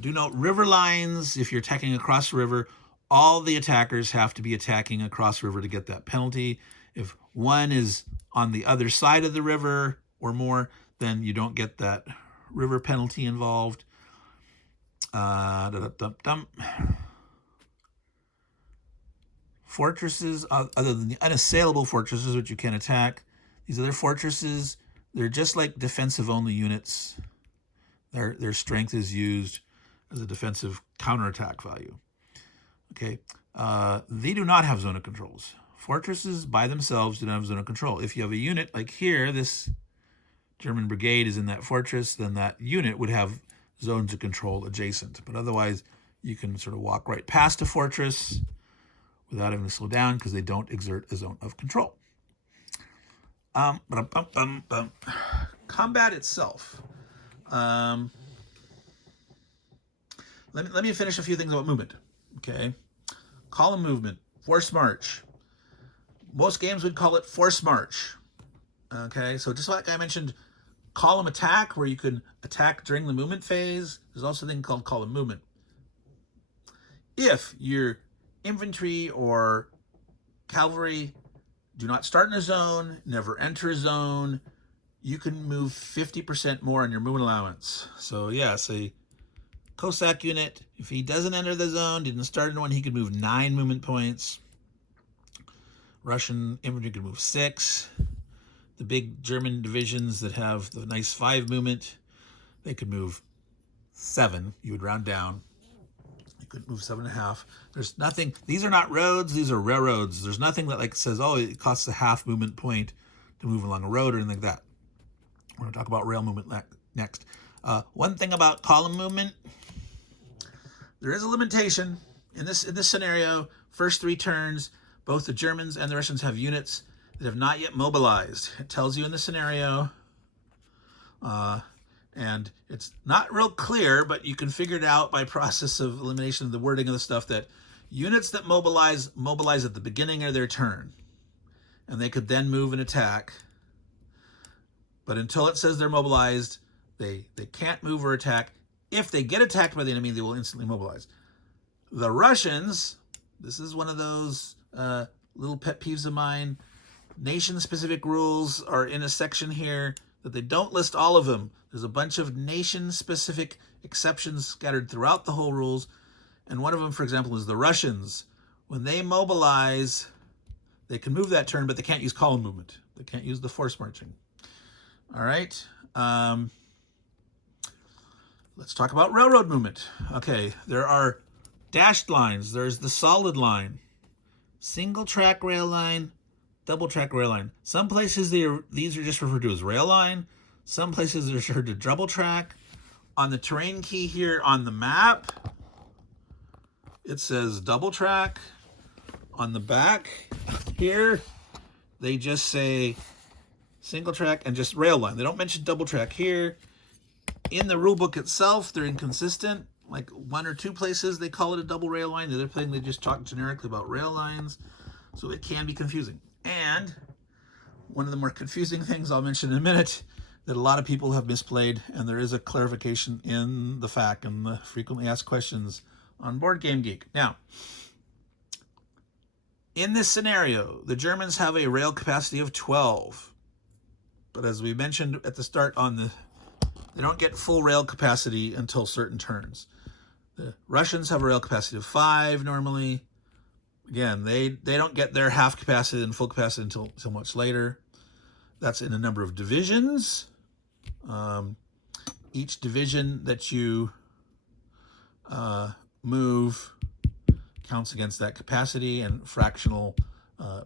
Do note river lines. If you're attacking across the river, all the attackers have to be attacking across the river to get that penalty. If one is on the other side of the river or more, then you don't get that river penalty involved. Fortresses, other than the unassailable fortresses, which you can attack, these other fortresses, they're just like defensive-only units. Their strength is used as a defensive counterattack value. Okay, they do not have zone of controls. Fortresses by themselves do not have zone of control. If you have a unit like here, this German brigade is in that fortress, then that unit would have zones of control adjacent. But otherwise, you can sort of walk right past a fortress without having to slow down because they don't exert a zone of control. Combat itself. Let me finish a few things about movement. Okay, column movement, force march. Most games would call it force march. Okay, so just like I mentioned, column attack, where you can attack during the movement phase. There's also a thing called column movement. If your infantry or cavalry do not start in a zone, never enter a zone, you can move 50% more on your movement allowance. So yeah, say Cossack unit, if he doesn't enter the zone, didn't start in one, he could move 9 movement points. Russian infantry could move 6. The big German divisions that have the nice 5 movement, they could move 7. You would round down. You could move 7.5. There's nothing. These are not roads. These are railroads. There's nothing that like says, oh, it costs a half movement point to move along a road or anything like that. We're going to talk about rail movement next. One thing about column movement, there is a limitation in this scenario. First 3 turns, both the Germans and the Russians have units that have not yet mobilized. It tells you in the scenario, and it's not real clear, but you can figure it out by process of elimination of the wording of the stuff, that units that mobilize at the beginning of their turn, and they could then move and attack. But until it says they're mobilized, they can't move or attack. If they get attacked by the enemy, they will instantly mobilize. The Russians, this is one of those little pet peeves of mine. Nation-specific rules are in a section here that they don't list all of them. There's a bunch of nation-specific exceptions scattered throughout the whole rules. And one of them, for example, is the Russians. When they mobilize, they can move that turn, but they can't use column movement. They can't use the force marching. All right. Let's talk about railroad movement. Okay, there are dashed lines. There's the solid line, single track rail line, double track rail line. Some places these are just referred to as rail line. Some places they're referred to double track. On the terrain key here on the map, it says double track. On the back here, they just say single track and just rail line. They don't mention double track here. In the rule book itself, they're inconsistent. Like 1 or 2 places they call it a double rail line. The other thing they just talk generically about rail lines. So it can be confusing. And one of the more confusing things I'll mention in a minute that a lot of people have misplayed, and there is a clarification in the FAQ and the frequently asked questions on Board Game Geek. Now, in this scenario, the Germans have a rail capacity of 12. But as we mentioned at the start they don't get full rail capacity until certain turns. The Russians have a rail capacity of 5 normally. Again, they don't get their half capacity and full capacity until much later. That's in a number of divisions. Each division that you move counts against that capacity, and fractional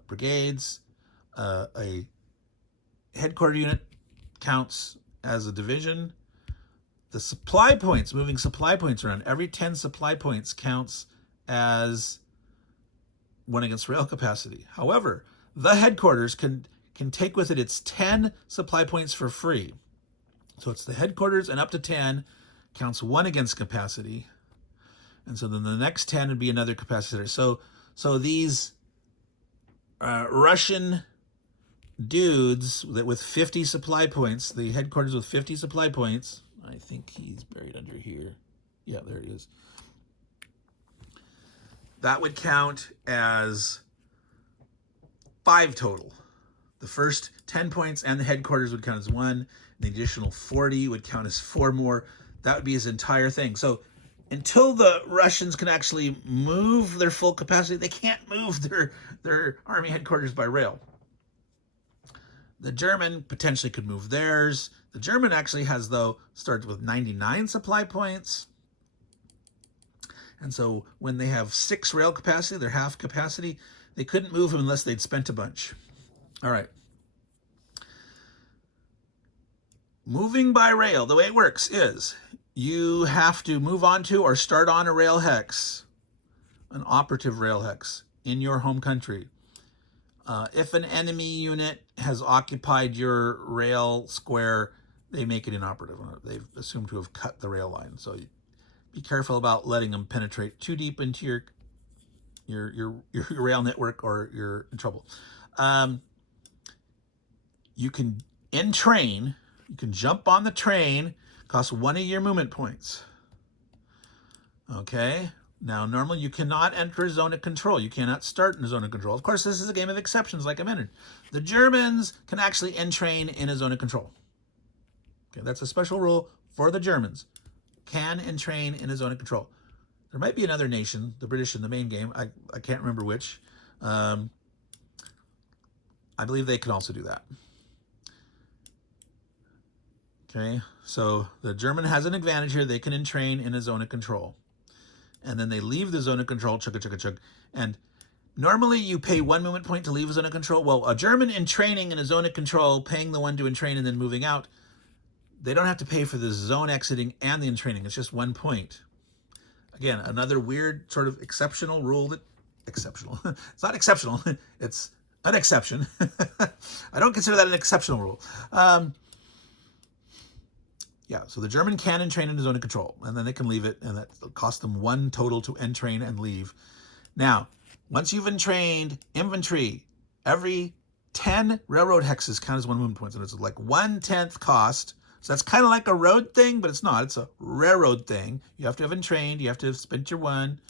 brigades. A headquarter unit counts as a division. The supply points, moving supply points around, every 10 supply points counts as 1 against rail capacity. However, the headquarters can take with it its 10 supply points for free. So it's the headquarters and up to 10 counts 1 against capacity. And so then the next 10 would be another capacitor. So these Russian dudes that with 50 supply points, the headquarters with 50 supply points, I think he's buried under here. Yeah, there he is. That would count as 5 total. the first 10 points and the headquarters would count as 1. The additional 40 would count as 4 more. That would be his entire thing. So until the Russians can actually move their full capacity, they can't move their army headquarters by rail. The German potentially could move theirs. The German actually has, though, starts with 99 supply points. And so when they have 6 rail capacity, they're half capacity, they couldn't move them unless they'd spent a bunch. All right. Moving by rail, the way it works is you have to move onto or start on a rail hex, an operative rail hex in your home country. If an enemy unit has occupied your rail square, they make it inoperative. They've assumed to have cut the rail line. So be careful about letting them penetrate too deep into your rail network, or you're in trouble. You can entrain. You can jump on the train. Costs 1 of your movement points. Okay. Now, normally you cannot enter a zone of control. You cannot start in a zone of control. Of course, this is a game of exceptions, like I mentioned. The Germans can actually entrain in a zone of control. Okay, that's a special rule for the Germans. Can entrain in a zone of control. There might be another nation, the British in the main game. I can't remember which. I believe they can also do that. Okay, so the German has an advantage here. They can entrain in a zone of control. And then they leave the zone of control, chugga, chugga, chugga. And normally you pay 1 movement point to leave a zone of control. Well, a German entraining in a zone of control, paying the 1 to entrain and then moving out, they don't have to pay for the zone exiting and the entraining. It's just 1 point. Again, another weird sort of exceptional rule that, exceptional. It's not exceptional. It's an exception. I don't consider that an exceptional rule. Yeah, so the German can entrain in a zone of control, and then they can leave it, and that costs them 1 total to entrain and leave. Now, once you've entrained infantry, every 10 railroad hexes count as 1 movement point, and it's like 1/10 cost. So that's kind of like a road thing, but it's not. It's a railroad thing. You have to have entrained. You have to have spent your 1.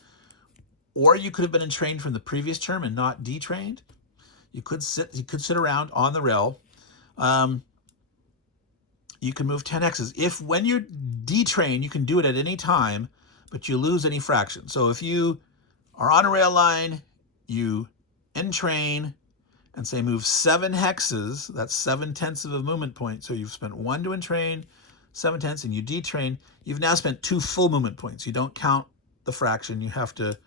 Or you could have been entrained from the previous term and not detrained. You could sit around on the rail. You can move 10 hexes. If when you're detrained, you can do it at any time, but you lose any fraction. So if you are on a rail line, you entrain and say move 7 hexes, that's 7/10 of a movement point. So you've spent 1 to entrain, 7/10, and you detrain. You've now spent 2 full movement points. You don't count the fraction. You have to,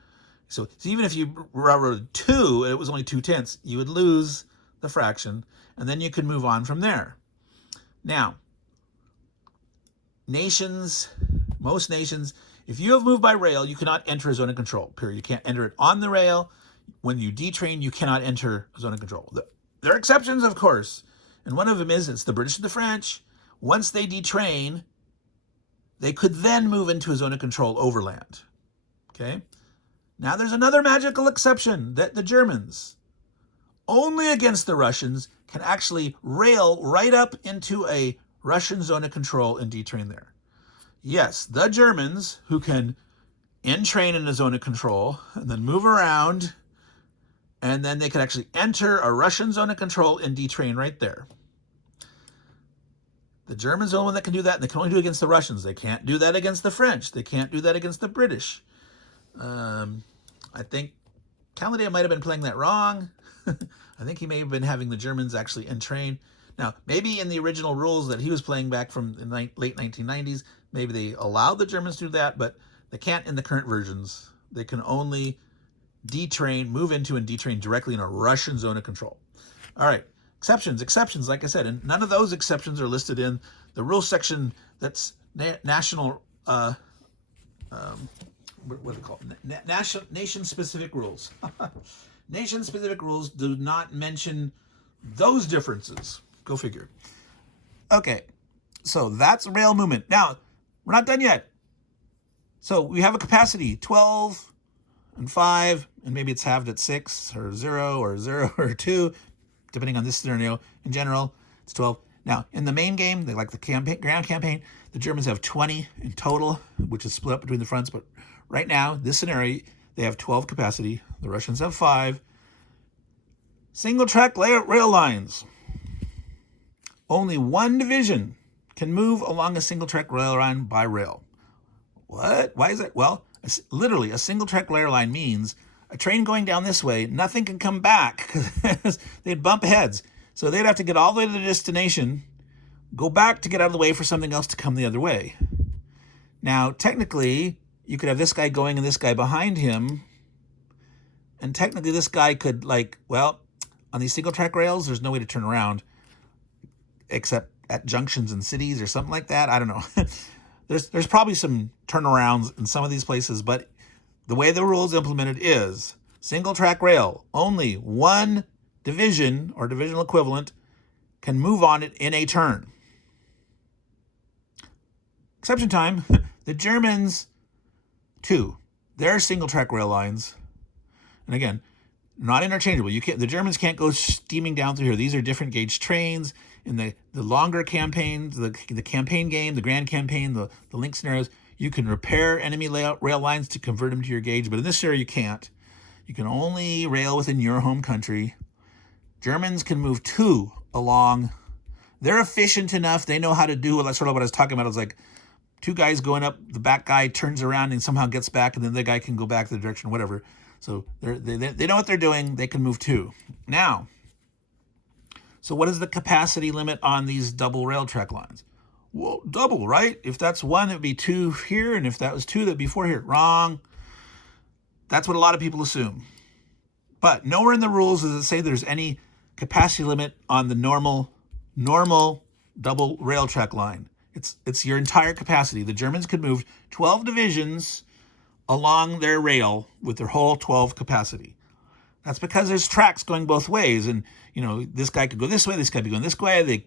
so even if you railroaded 2, it was only 2/10, you would lose the fraction, and then you can move on from there. Now, most nations, if you have moved by rail, you cannot enter a zone of control, period. You can't enter it on the rail. When you detrain, you cannot enter a zone of control. There are exceptions, of course, and one of them is it's the British and the French. Once they detrain, they could then move into a zone of control overland. Okay? Now there's another magical exception that the Germans, only against the Russians, can actually rail right up into a Russian zone of control and detrain there. Yes, the Germans, who can entrain in a zone of control and then move around, and then they can actually enter a Russian zone of control and detrain right there. The Germans are the one that can do that, and they can only do it against the Russians. They can't do that against the French. They can't do that against the British. I think Caladay might have been playing that wrong. I think he may have been having the Germans actually entrain. Now, maybe in the original rules that he was playing back from the late 1990s, maybe they allowed the Germans to do that, but they can't in the current versions. They can only detrain, move into and detrain directly in a Russian zone of control. All right, exceptions, like I said, and none of those exceptions are listed in the rule section that's national, what do they call it? Nation-specific rules. Nation-specific rules do not mention those differences. Go figure. Okay, so that's rail movement. Now, we're not done yet. So we have a capacity, 12 and 5, and maybe it's halved at 6 or 0 or 0 or 2, depending on this scenario. In general, it's 12. Now, in the main game, they like the ground campaign, the Germans have 20 in total, which is split up between the fronts. But right now, this scenario, they have 12 capacity. The Russians have 5. Single track rail lines. Only one division can move along a single track rail line by rail. What? Why is that? Well, literally, a single track rail line means a train going down this way, nothing can come back because they'd bump heads. So they'd have to get all the way to the destination, go back to get out of the way for something else to come the other way. Now, technically, you could have this guy going and this guy behind him. And technically, this guy could, on these single track rails, there's no way to turn around except at junctions in cities or something like that. I don't know. There's probably some turnarounds in some of these places, but the way the rule is implemented is single track rail. Only one division or divisional equivalent can move on it in a turn. Exception time, the Germans, too. Their single track rail lines, and again, not interchangeable. The Germans can't go steaming down through here. These are different gauge trains. In the longer campaigns, the campaign game, the grand campaign, the link scenarios, you can repair enemy rail lines to convert them to your gauge, but in this scenario you can't. You can only rail within your home country. Germans can move two along. They're efficient enough. They know how to do sort of what I was talking about. It was like two guys going up, the back guy turns around and somehow gets back, and then the guy can go back the direction, whatever. So they know what they're doing. They can move two. Now, so what is the capacity limit on these double rail track lines? Well, double, right? If that's one, it would be two here, and if that was two, that would be four here. Wrong. That's what a lot of people assume. But nowhere in the rules does it say there's any capacity limit on the normal double rail track line. It's your entire capacity. The Germans could move 12 divisions along their rail with their whole 12 capacity. That's because there's tracks going both ways, and this guy could go this way, this guy could be going this way.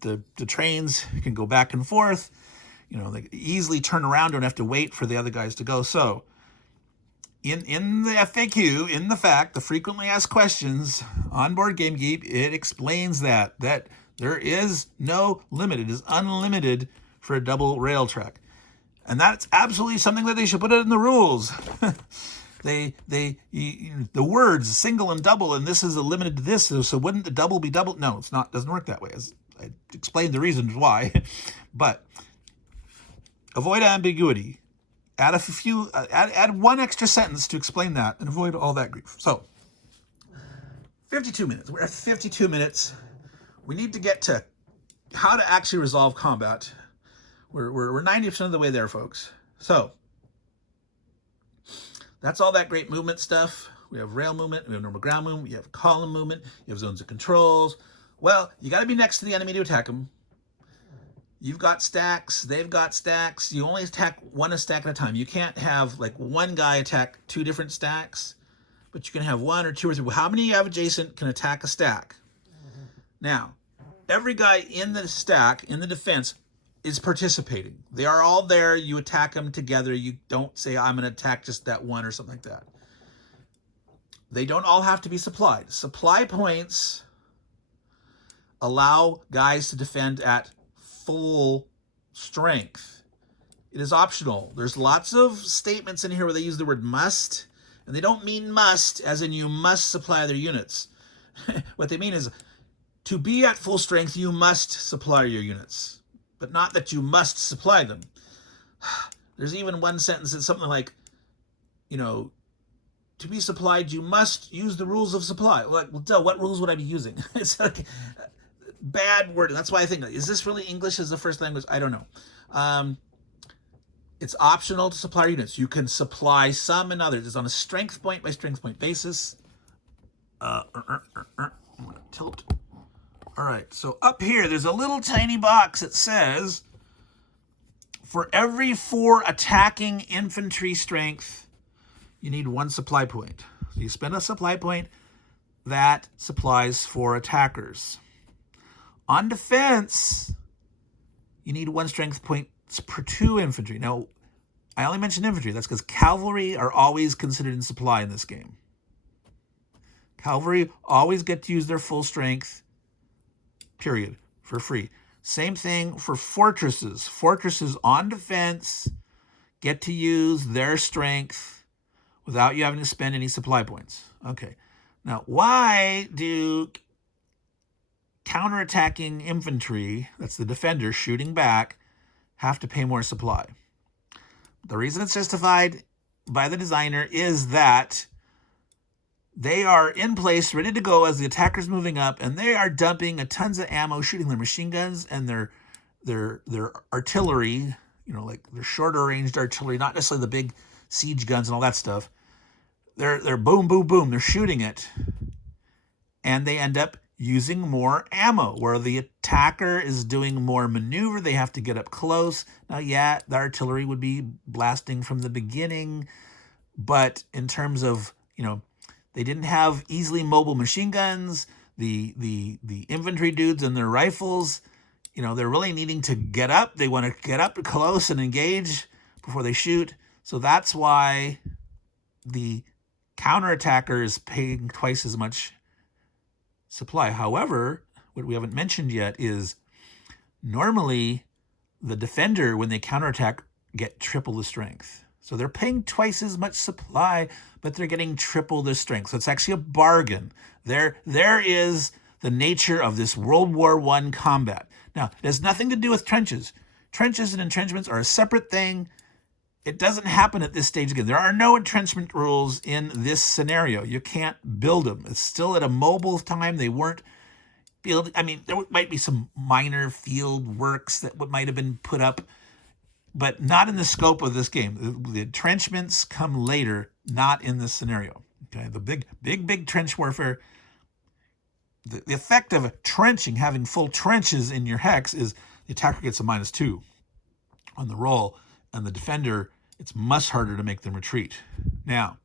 The trains can go back and forth. They easily turn around, don't have to wait for the other guys to go. So in the FAQ, in the fact, the frequently asked questions on Board Game Geek, it explains that there is no limit. It is unlimited for a double rail track. And that's absolutely something that they should put it in the rules. The words single and double, and this is limited to this, so wouldn't the double be double? No, it's not. Doesn't work that way. As I explained the reasons why, but avoid ambiguity. Add one extra sentence to explain that and avoid all that grief. So, 52 minutes. We're at 52 minutes. We need to get to how to actually resolve combat. We're 90% of the way there, folks. So, that's all that great movement stuff. We have rail movement, we have normal ground movement, you have column movement, you have zones of controls. Well, you got to be next to the enemy to attack them. You've got stacks, they've got stacks. You only attack one a stack at a time. You can't have one guy attack two different stacks, but you can have one or two or three. How many you have adjacent can attack a stack? Now, every guy in the stack, in the defense, is participating. They are all there. You attack them together. You don't say, I'm going to attack just that one or something like that. They don't all have to be supplied. Supply points allow guys to defend at full strength. It is optional. There's lots of statements in here where they use the word must, and they don't mean must as in you must supply their units. What they mean is to be at full strength, you must supply your units, but not that you must supply them. There's even one sentence that's something like, to be supplied, you must use the rules of supply. Well, duh, what rules would I be using? It's like bad wording. That's why I think, is this really English as the first language? I don't know. It's optional to supply units. You can supply some and others. It's on a strength point by strength point basis. I'm going to tilt. All right, so up here, there's a little tiny box that says, for every 4 attacking infantry strength, you need 1 supply point. So you spend a supply point, that supplies 4 attackers. On defense, you need 1 strength point per 2 infantry. Now, I only mentioned infantry. That's because cavalry are always considered in supply in this game. Cavalry always get to use their full strength, period, for free. Same thing for fortresses. Fortresses on defense get to use their strength without you having to spend any supply points. Okay. Now, why do counterattacking infantry, that's the defender shooting back, have to pay more supply? The reason it's justified by the designer is that they are in place, ready to go as the attacker's moving up, and they are dumping a tons of ammo, shooting their machine guns and their artillery, like their shorter ranged artillery, not necessarily the big siege guns and all that stuff. They're boom, boom, boom. They're shooting it, and they end up using more ammo, where the attacker is doing more maneuver. They have to get up close. Now, yeah, the artillery would be blasting from the beginning, but in terms of, they didn't have easily mobile machine guns. The infantry dudes and their rifles, they're really needing to get up. They want to get up close and engage before they shoot. So that's why the counterattacker is paying twice as much supply. However, what we haven't mentioned yet is normally the defender, when they counterattack, get triple the strength. So they're paying twice as much supply, but they're getting triple the strength. So it's actually a bargain. There is the nature of this World War I combat. Now, it has nothing to do with trenches. Trenches and entrenchments are a separate thing. It doesn't happen at this stage again. There are no entrenchment rules in this scenario. You can't build them. It's still at a mobile time. They weren't built. I mean, there might be some minor field works that might have been put up, but not in the scope of this game. The entrenchments come later, not in this scenario. Okay, the big trench warfare. The effect of trenching, having full trenches in your hex, is the attacker gets a -2 on the roll, and the defender, it's much harder to make them retreat. Now,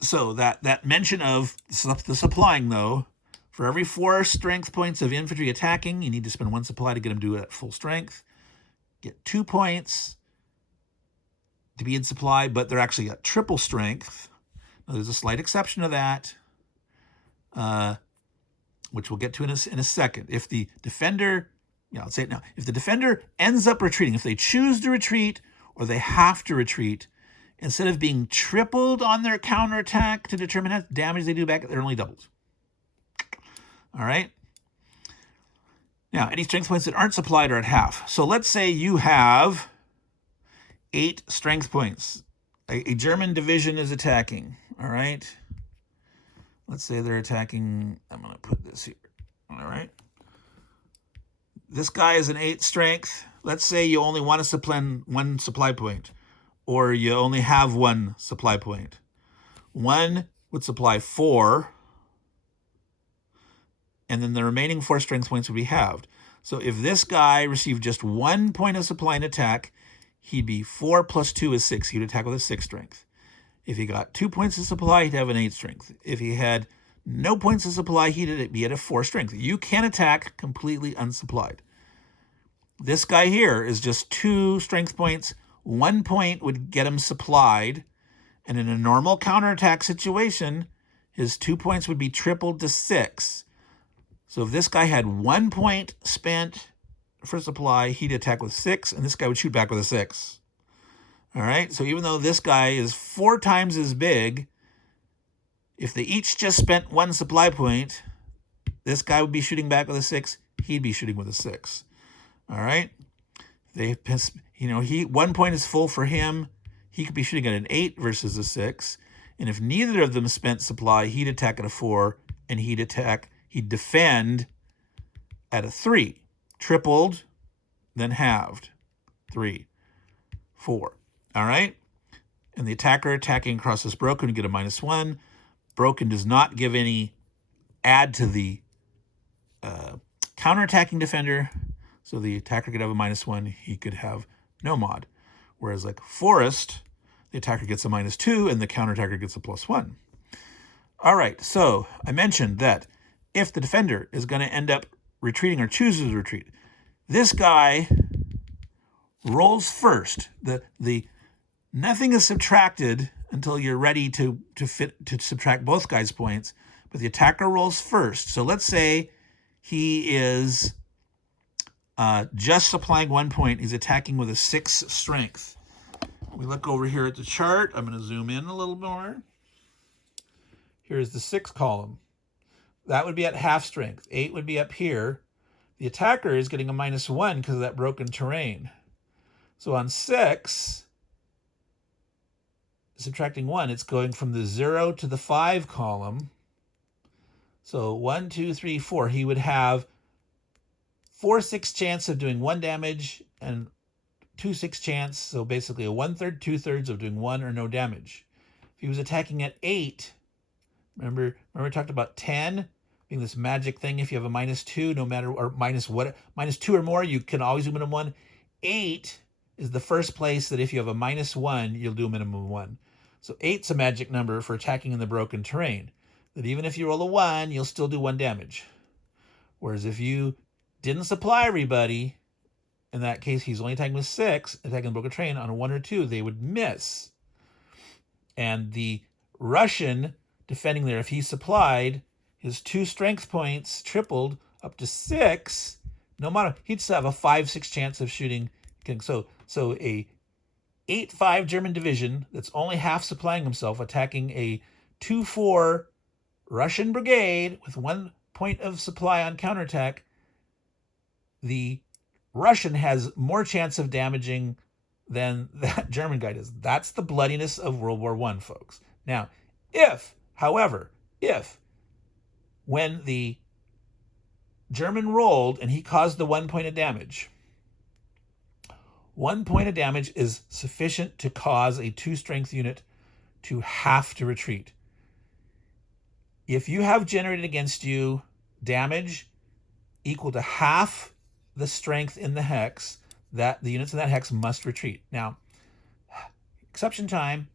so that mention of the supplying, though, for every 4 strength points of infantry attacking, you need to spend 1 supply to get them to do it at full strength. Get 2 points to be in supply, but they're actually at triple strength. Now, there's a slight exception to that, which we'll get to in a second. If the defender, I'll say it now. If the defender ends up retreating, if they choose to retreat or they have to retreat, instead of being tripled on their counterattack to determine how much damage they do back, they're only doubled. All right? Now, any strength points that aren't supplied are at half. So let's say you have 8 strength points. A German division is attacking. All right? Let's say they're attacking. I'm going to put this here. All right? This guy is an 8 strength. Let's say you only want to supply 1 supply point, or you only have 1 supply point. 1 would supply 4, and then the remaining 4 strength points would be halved. So if this guy received just 1 point of supply and attack, he'd be 4 plus 2 is 6. He'd attack with a 6 strength. If he got 2 points of supply, he'd have an 8 strength. If he had no points of supply, he'd be at a 4 strength. You can attack completely unsupplied. This guy here is just 2 strength points. 1 point would get him supplied. And in a normal counterattack situation, his 2 points would be tripled to 6. So if this guy had 1 point spent for supply, he'd attack with 6, and this guy would shoot back with a 6. All right? So even though this guy is 4 times as big, if they each just spent 1 supply point, this guy would be shooting back with a 6. He'd be shooting with a 6. All right? 1 point is full for him. He could be shooting at an 8 versus a 6. And if neither of them spent supply, he'd attack at a 4, and he'd defend at a 3. Tripled, then halved. 3, 4. All right? And the attacker attacking across this broken would get a -1. Broken does not give any add to the counterattacking defender. So the attacker could have a -1. He could have no mod. Whereas like Forest, the attacker gets a -2 and the counterattacker gets a +1. All right, so I mentioned that if the defender is going to end up retreating or chooses to retreat, this guy rolls first. The nothing is subtracted until you're ready to subtract both guys' points, but the attacker rolls first. So let's say he is just supplying 1 point. He's attacking with a 6 strength. we look over here at the chart. I'm going to zoom in a little more. Here's the 6 column. That would be at half strength. 8 would be up here. The attacker is getting a -1 because of that broken terrain. So on 6, subtracting 1, it's going from the 0 to the 5 column. So 1, 2, 3, 4. He would have 4/6 chance of doing 1 damage and 2/6 chance. So basically a 1/3, 2/3 of doing 1 or no damage. If he was attacking at 8, remember we talked about 10 being this magic thing. If you have a -2, no matter, or -2 or more, you can always do minimum 1. 8 is the first place that if you have a -1, you'll do a minimum 1. So 8's a magic number for attacking in the broken terrain. That even if you roll a 1, you'll still do 1 damage. Whereas if you didn't supply everybody, in that case, he's only attacking with 6, attacking the broken terrain on a 1 or 2, they would miss. And the Russian defending there, if he supplied his 2 strength points tripled up to 6, no matter, he'd still have a 5/6 chance of shooting. So a 8-5 German division that's only half supplying himself, attacking a 2-4 Russian brigade with 1 point of supply on counterattack, the Russian has more chance of damaging than that German guy does. That's the bloodiness of World War I, folks. Now, however, when the German rolled and he caused the 1 point of damage, 1 point of damage is sufficient to cause a 2 strength unit to have to retreat. If you have generated against you damage equal to half the strength in the hex, that the units in that hex must retreat. Now, exception time,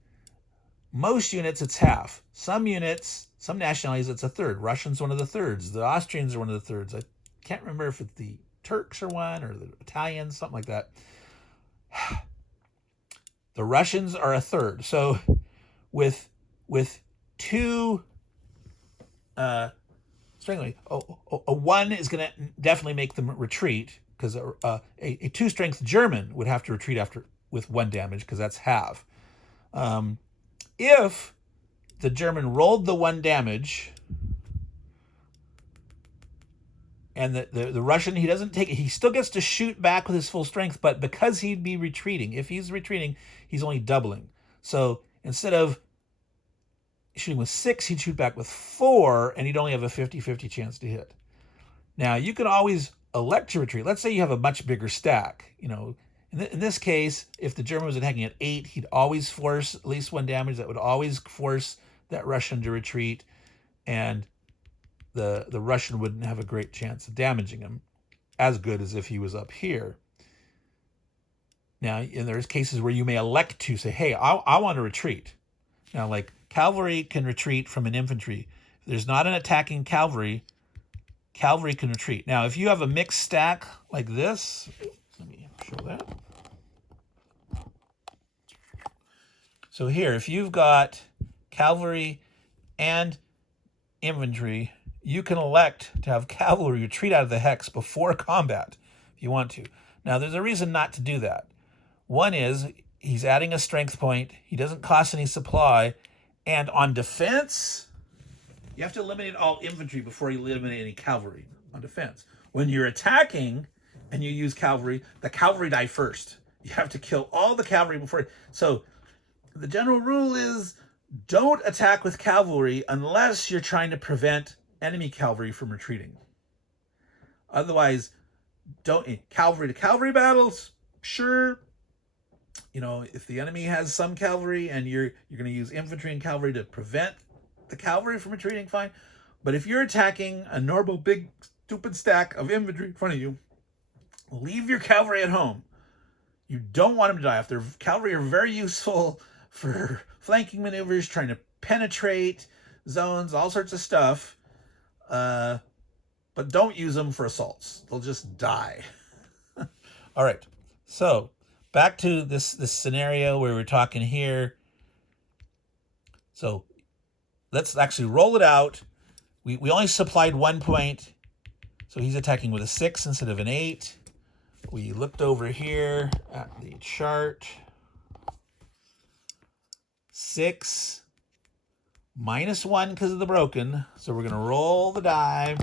most units it's half. Some units, some nationalities, it's a third. Russians one of the thirds. The Austrians are one of the thirds. I can't remember if it's the Turks are one or the Italians, something like that. The Russians are a third. So with 2 strength, a 1 is going to definitely make them retreat, because a 2 strength German would have to retreat with 1 damage, because that's half. If the German rolled the 1 damage and the Russian, he doesn't take it, he still gets to shoot back with his full strength, but because he'd be retreating, if he's retreating, he's only doubling. So instead of shooting with 6, he'd shoot back with 4, and he'd only have a 50-50 chance to hit. Now, you can always elect to retreat. Let's say you have a much bigger stack. In this case, if the German was attacking at 8, he'd always force at least 1 damage. That would always force that Russian to retreat, and the Russian wouldn't have a great chance of damaging him, as good as if he was up here. Now, and there's cases where you may elect to say, hey, I want to retreat. Now, like cavalry can retreat from an infantry. If there's not an attacking cavalry can retreat. Now, if you have a mixed stack like this, let me show that. So here, if you've got cavalry and infantry, you can elect to have cavalry retreat out of the hex before combat if you want to. Now, there's a reason not to do that. One is he's adding a strength point. He doesn't cost any supply. And on defense, you have to eliminate all infantry before you eliminate any cavalry on defense. When you're attacking and you use cavalry, the cavalry die first. You have to kill all the cavalry before. So the general rule is don't attack with cavalry unless you're trying to prevent enemy cavalry from retreating. Otherwise, don't. Cavalry to cavalry battles, sure. If the enemy has some cavalry and you're going to use infantry and cavalry to prevent the cavalry from retreating, fine. But if you're attacking a normal big stupid stack of infantry in front of you, leave your cavalry at home. You don't want them to die off. Their cavalry are very useful for flanking maneuvers, trying to penetrate zones, all sorts of stuff. But don't use them for assaults. They'll just die. All right. So back to this scenario where we're talking here. So let's actually roll it out. We only supplied 1 point. So he's attacking with a 6 instead of an 8. We looked over here at the chart. 6 minus 1 because of the broken. So we're going to roll the die.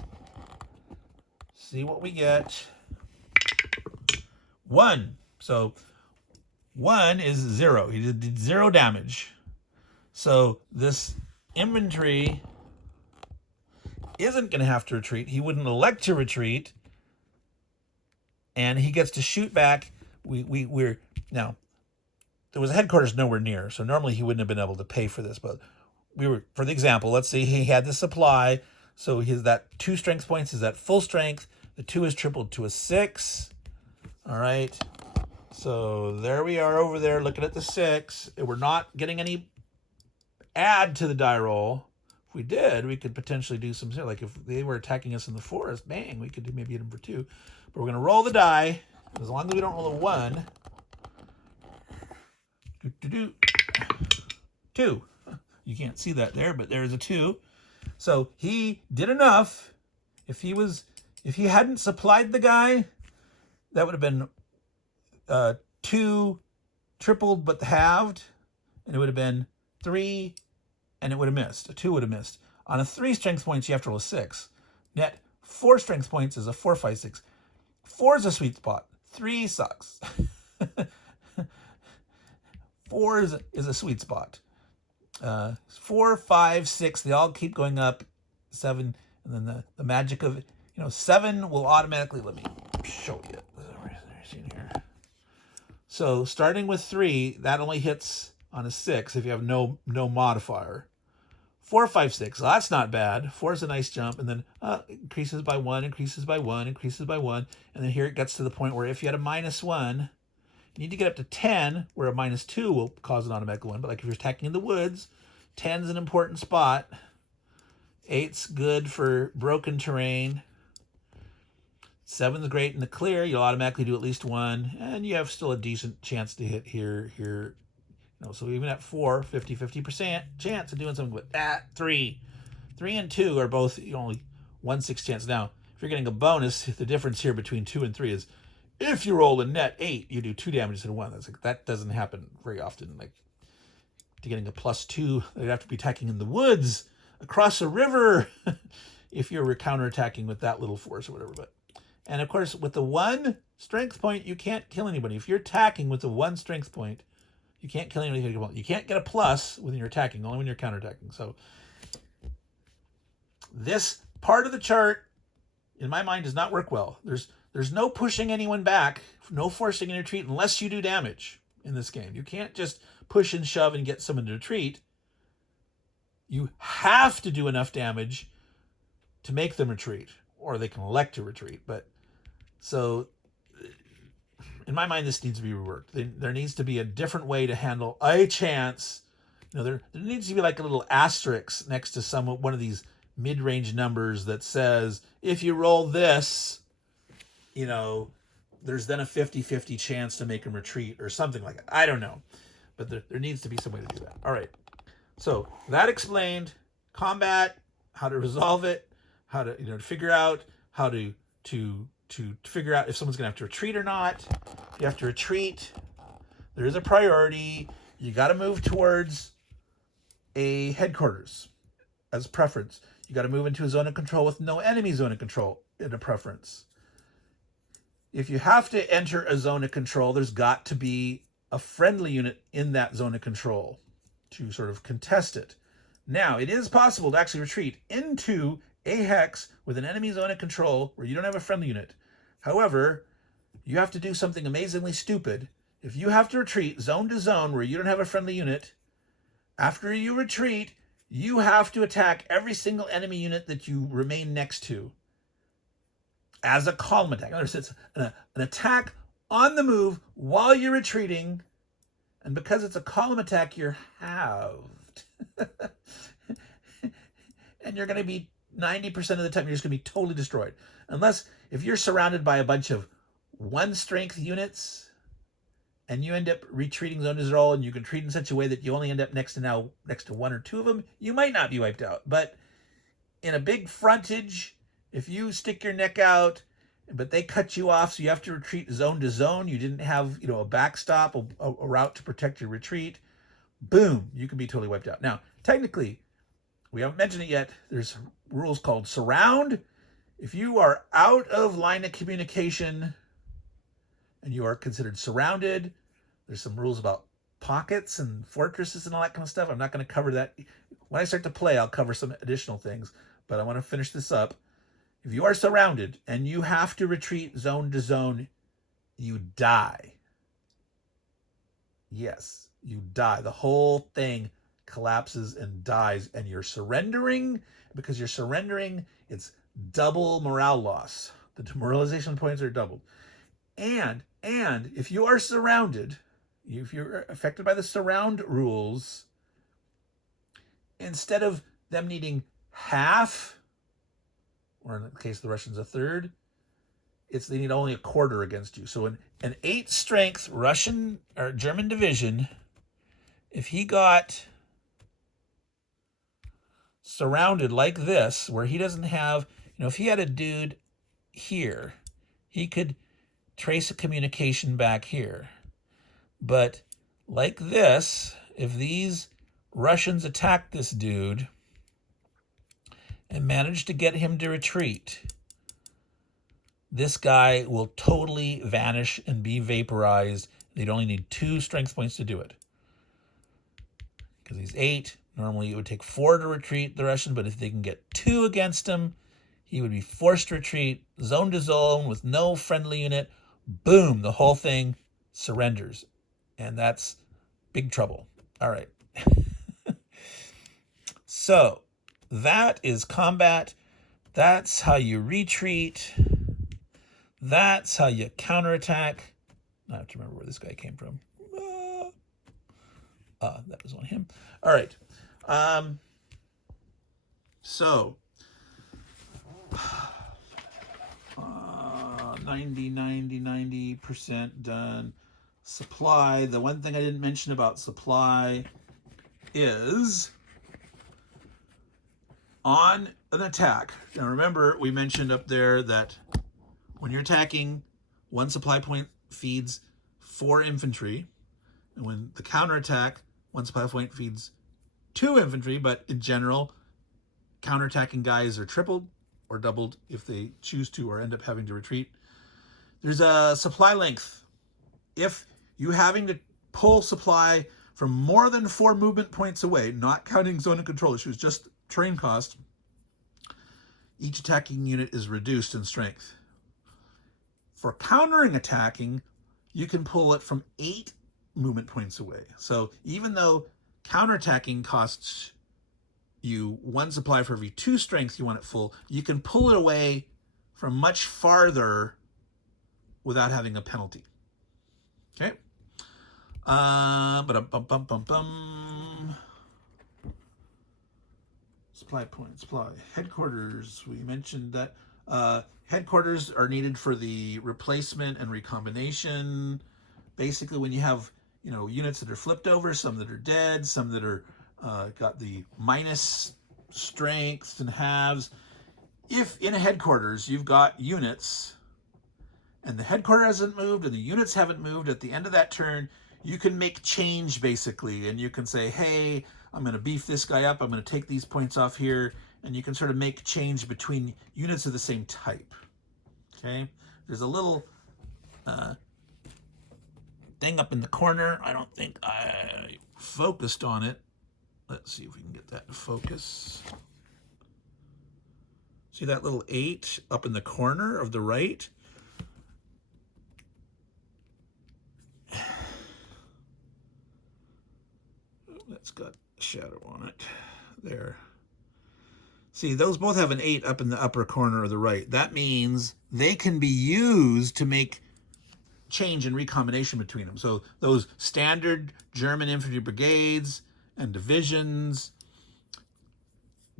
See what we get. 1. So 1 is 0. He did 0 damage. So this infantry isn't going to have to retreat. He wouldn't elect to retreat. And he gets to shoot back. We're now, there was a headquarters nowhere near, so normally he wouldn't have been able to pay for this. But we were, for the example, let's say he had the supply. So his that 2 strength points is at full strength. The 2 is tripled to a 6. All right. So there we are over there looking at the 6. We're not getting any add to the die roll. If we did, we could potentially do some, like if they were attacking us in the forest, bang, we could maybe hit them for 2. But we're going to roll the die. As long as we don't roll a 1. 2. You can't see that there, but there's a 2. So he did enough. If he hadn't supplied the guy, that would have been 2 tripled but halved, and it would have been 3, and it would have missed. A 2 would have missed. On a 3 strength points, you have to roll a 6. Net 4 strength points is a 4, 5, 6. 4 is a sweet spot. 3 sucks. 4 is a sweet spot. 4, 5, 6, they all keep going up. 7, and then the magic of, 7 will automatically, let me show you. Here. So starting with 3, that only hits on a 6 if you have no modifier. 4, 5, 6, well, that's not bad. 4 is a nice jump, and then increases by 1, increases by 1, increases by 1, and then here it gets to the point where if you had a -1, you need to get up to 10, where a -2 will cause an automatic 1. But like if you're attacking in the woods, 10's an important spot. 8's good for broken terrain. 7's great in the clear. You'll automatically do at least 1, and you have still a decent chance to hit here. So even at 4, 50% chance of doing something. But at 3 and 2 are both only 1/6 chance. Now, if you're getting a bonus, the difference here between 2 and 3 is if you roll a net 8, you do 2 damage instead of 1. That doesn't happen very often. Like to getting a +2, they'd have to be attacking in the woods across a river if you're counterattacking with that little force or whatever. And of course, with the 1 strength point, you can't kill anybody. If you're attacking with the 1 strength point, you can't kill anybody. You can't get a plus when you're attacking, only when you're counterattacking. So this part of the chart, in my mind, does not work well. There's no pushing anyone back, no forcing a retreat unless you do damage in this game. You can't just push and shove and get someone to retreat. You have to do enough damage to make them retreat, or they can elect to retreat. But so in my mind, this needs to be reworked. There needs to be a different way to handle a chance. There needs to be like a little asterisk next to one of these mid-range numbers that says, if you roll this, there's then a 50-50 chance to make them retreat or something like that. I don't know. But there needs to be some way to do that. All right. So that explained combat, how to resolve it, how to figure out how to figure out if someone's going to have to retreat or not. You have to retreat. There is a priority. You got to move towards a headquarters as preference. You got to move into a zone of control with no enemy zone of control in a preference. If you have to enter a zone of control, there's got to be a friendly unit in that zone of control to sort of contest it. Now, it is possible to actually retreat into a hex with an enemy zone of control where you don't have a friendly unit. However, you have to do something amazingly stupid. If you have to retreat zone to zone where you don't have a friendly unit, after you retreat, you have to attack every single enemy unit that you remain next to as a column attack. In other words, it's an attack on the move while you're retreating, and because it's a column attack, you're halved. And you're going to be 90% of the time, you're just going to be totally destroyed. Unless, if you're surrounded by a bunch of 1 strength units, and you end up retreating zone to zone, and you can treat in such a way that you only end up next to 1 or 2 of them, you might not be wiped out. But in a big frontage, if you stick your neck out, but they cut you off, so you have to retreat zone to zone, you didn't have a backstop, a route to protect your retreat, boom, you can be totally wiped out. Now, technically, we haven't mentioned it yet. There's rules called surround. If you are out of line of communication and you are considered surrounded, there's some rules about pockets and fortresses and all that kind of stuff. I'm not going to cover that. When I start to play, I'll cover some additional things, but I want to finish this up. If you are surrounded and you have to retreat zone to zone, you die. Yes, you die. The whole thing collapses and dies, and you're surrendering. Because you're surrendering, it's double morale loss. The demoralization points are doubled. And if you are surrounded, if you're affected by the surround rules, instead of them needing half, or in the case of the Russians, a third, they need only a quarter against you. So an 8 strength Russian or German division, if he got surrounded like this, where he doesn't have, if he had a dude here, he could trace a communication back here. But like this, if these Russians attack this dude and manage to get him to retreat, this guy will totally vanish and be vaporized. They'd only need 2 strength points to do it. Because he's 8. Normally it would take 4 to retreat the Russian, but if they can get 2 against him, he would be forced to retreat, zone to zone, with no friendly unit. Boom, the whole thing surrenders. And that's big trouble. All right. So that is combat. That's how you retreat. That's how you counterattack. I have to remember where this guy came from. That was on him. All right. So 90% done. Supply. The one thing I didn't mention about supply is on an attack. Now remember, we mentioned up there that when you're attacking, 1 supply point feeds 4 infantry. And when the counterattack, 1 supply point feeds 2 infantry. But in general, counterattacking guys are tripled or doubled if they choose to or end up having to retreat. There's a supply length. If you're having to pull supply from more than 4 movement points away, not counting zone and control issues, just terrain cost, each attacking unit is reduced in strength. For countering attacking, you can pull it from 8 movement points away. So even though counterattacking costs you 1 supply for every 2 strength you want it full, you can pull it away from much farther without having a penalty. Okay. Supply point, supply. Headquarters, we mentioned that headquarters are needed for the replacement and recombination. Basically, when you have units that are flipped over, some that are dead, some that are got the minus strengths and halves. If in a headquarters you've got units and the headquarters hasn't moved and the units haven't moved, at the end of that turn, you can make change basically, and you can say, hey, I'm going to beef this guy up, I'm going to take these points off here, and you can sort of make change between units of the same type. Okay, there's a little thing up in the corner. I don't think I focused on it. Let's see if we can get that to focus. See that little 8 up in the corner of the right? That's got a shadow on it. There. See, those both have an 8 up in the upper corner of the right. That means they can be used to make change and recombination between them. So those standard German infantry brigades and divisions,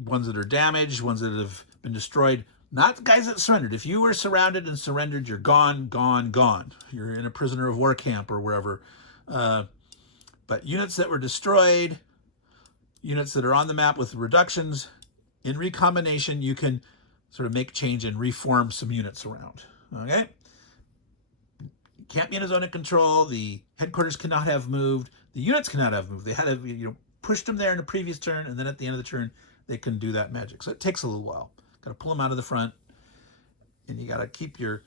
ones that are damaged, ones that have been destroyed, not the guys that surrendered. If you were surrounded and surrendered, you're gone, gone, gone. You're in a prisoner of war camp or wherever. But units that were destroyed, units that are on the map with reductions, in recombination, you can sort of make change and reform some units around. Okay? Can't be in a zone of control. The headquarters cannot have moved. The units cannot have moved. They had to, pushed them there in the previous turn, and then at the end of the turn, they can do that magic. So it takes a little while. Got to pull them out of the front, and you got to keep your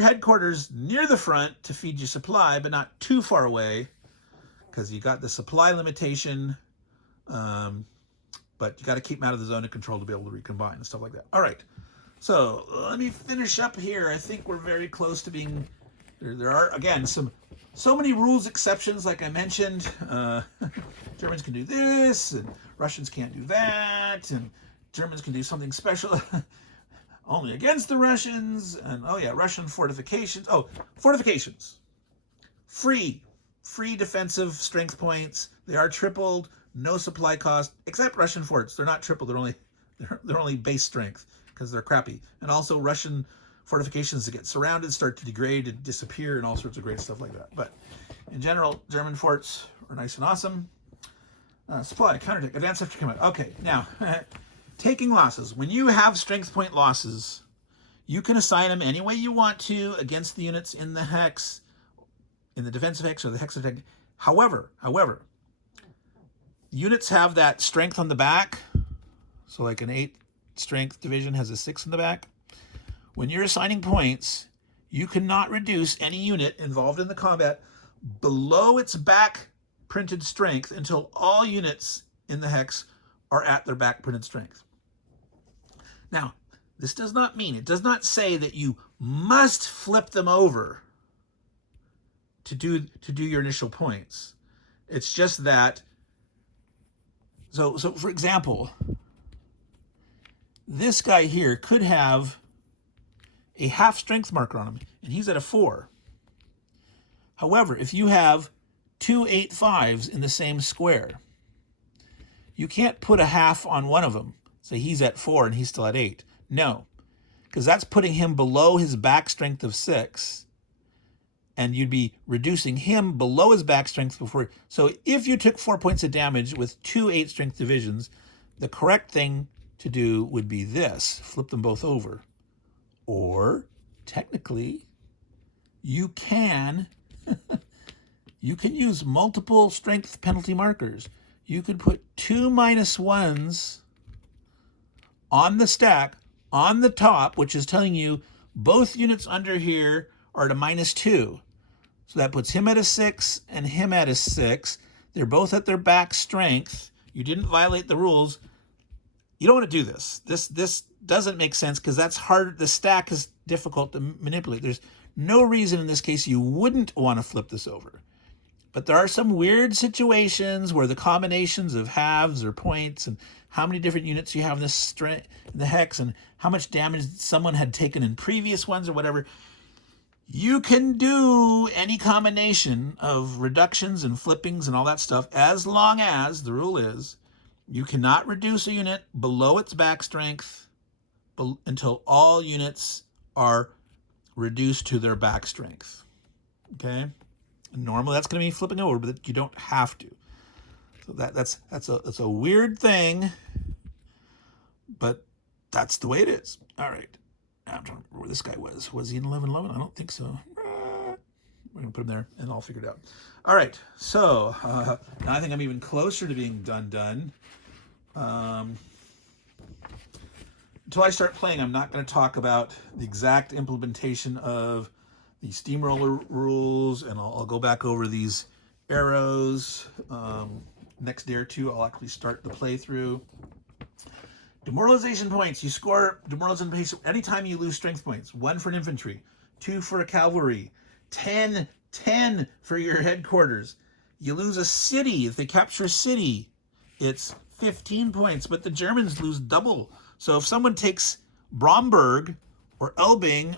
headquarters near the front to feed you supply, but not too far away, because you got the supply limitation. But you got to keep them out of the zone of control to be able to recombine and stuff like that. All right, so let me finish up here. I think we're very close to being. There are again so many rules exceptions, like I mentioned. Germans can do this, and Russians can't do that, and Germans can do something special only against the Russians. And oh yeah, Russian fortifications. Oh, fortifications, free defensive strength points. They are tripled. No supply cost, except Russian forts. They're not triple. They're only base strength because they're crappy. And also Russian fortifications that get surrounded start to degrade and disappear and all sorts of great stuff like that. But in general, German forts are nice and awesome. Supply, counterattack, advance after command. Okay, now taking losses. When you have strength point losses, you can assign them any way you want to against the units in the hex, in the defensive hex or the hex attack. However, units have that strength on the back. So like an 8 strength division has a 6 in the back. When you're assigning points, you cannot reduce any unit involved in the combat below its back printed strength until all units in the hex are at their back printed strength. Now, this does not say that you must flip them over to do your initial points. It's just that. So for example, this guy here could have a half strength marker on him, and he's at a 4. However, if you have 2 8-5s in the same square, you can't put a half on one of them. So he's at 4 and he's still at 8. No, because that's putting him below his back strength of 6. And you'd be reducing him below his back strength before. So if you took 4 points of damage with 2 8 strength divisions, the correct thing to do would be this: flip them both over. Or technically, you can use multiple strength penalty markers. You could put 2 -1s on the stack on the top, which is telling you both units under here are at a -2. So that puts him at a 6 and him at a 6. They're both at their back strength. You didn't violate the rules. You don't want to do this. This doesn't make sense because that's hard. The stack is difficult to manipulate. There's no reason in this case you wouldn't want to flip this over. But there are some weird situations where the combinations of halves or points and how many different units you have in the hex and how much damage someone had taken in previous ones or whatever. You can do any combination of reductions and flippings and all that stuff, as long as the rule is you cannot reduce a unit below its back strength until all units are reduced to their back strength. Okay? Normally that's going to be flipping over, but you don't have to. So that's a weird thing, but that's the way it is. All right. I'm trying to remember where this guy was. Was he in 11-11? I don't think so. We're going to put him there, and I'll figure it out. All right. So now I think I'm even closer to being done. Until I start playing, I'm not going to talk about the exact implementation of the steamroller rules, and I'll go back over these arrows. Next day or two, I'll actually start the playthrough. Demoralization points. You score demoralization points anytime you lose strength points. 1 for an infantry, 2 for a cavalry, 10 for your headquarters. You lose a city. If they capture a city, it's 15 points, but the Germans lose double. So if someone takes Bromberg or Elbing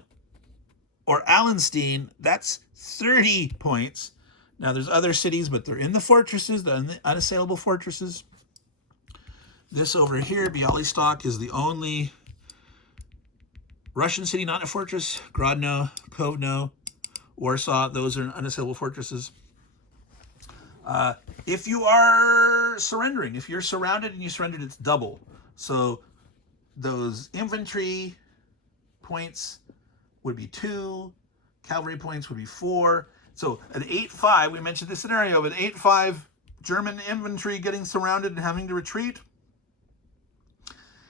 or Allenstein, that's 30 points. Now there's other cities, but they're in the fortresses, the unassailable fortresses. This over here, Bialystok, is the only Russian city not a fortress. Grodno, Kovno, Warsaw, those are unassailable fortresses. If you are surrendering, if you're surrounded and you surrendered, it's double. So those infantry points would be 2, cavalry points would be 4, So at 8-5, we mentioned this scenario, with 8-5 German infantry getting surrounded and having to retreat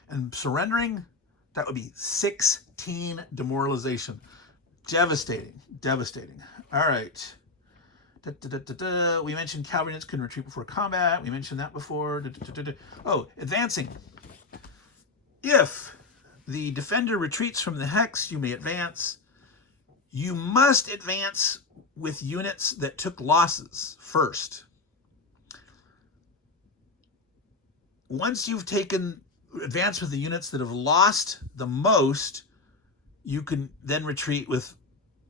and surrendering, that would be 16 demoralization. Devastating, devastating. All right. We mentioned cavalry units can retreat before combat. We mentioned that before. Oh, advancing. If the defender retreats from the hex, you may advance. You must advance with units that took losses first. Once you've advanced with the units that have lost the most, you can then retreat with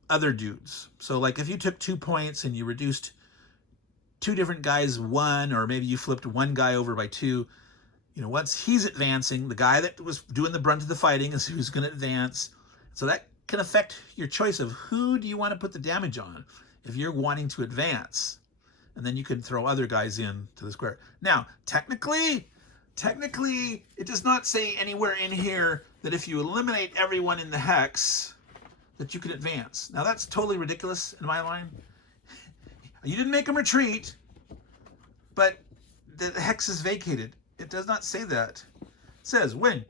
other dudes. So like if you took 2 points and you reduced 2 different guys 1, or maybe you flipped one guy over by 2, once he's advancing, the guy that was doing the brunt of the fighting is who's going to advance. So that can affect your choice of who do you want to put the damage on if you're wanting to advance. And then you can throw other guys in to the square. Now, technically, it does not say anywhere in here that if you eliminate everyone in the hex, that you can advance. Now, that's totally ridiculous in my mind. You didn't make them retreat, but the hex is vacated. It does not say that. It says, when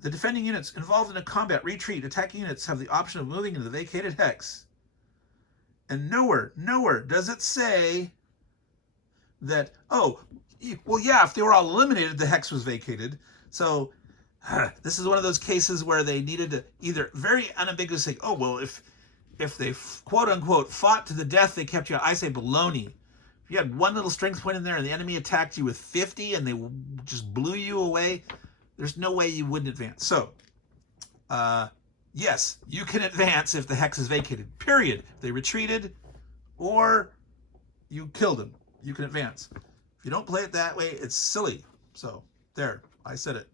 the defending units involved in a combat retreat, attacking units have the option of moving into the vacated hex. And nowhere does it say that, oh, well, yeah, if they were all eliminated, the hex was vacated. So this is one of those cases where they needed to either very unambiguously say, oh, well, if they quote unquote fought to the death, they kept you out. I say baloney. If you had one little strength point in there and the enemy attacked you with 50 and they just blew you away, there's no way you wouldn't advance. So, yes, you can advance if the hex is vacated, period. If they retreated or you killed them, you can advance. If you don't play it that way, it's silly. So, there, I said it.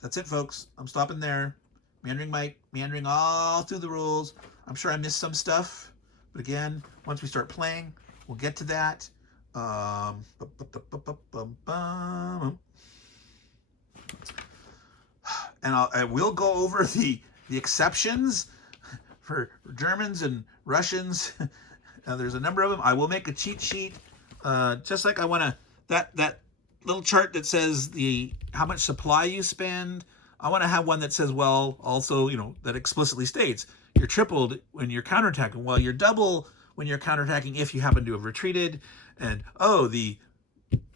That's it, folks. I'm stopping there. Meandering Mike, meandering all through the rules. I'm sure I missed some stuff, but again, once we start playing, we'll get to that. And I will go over the exceptions for Germans and Russians. There's a number of them. I will make a cheat sheet, just like I want to that little chart that says how much supply you spend. I want to have one that says, well, also, that explicitly states you're tripled when you're counterattacking. Well, you're double when you're counterattacking if you happen to have retreated. And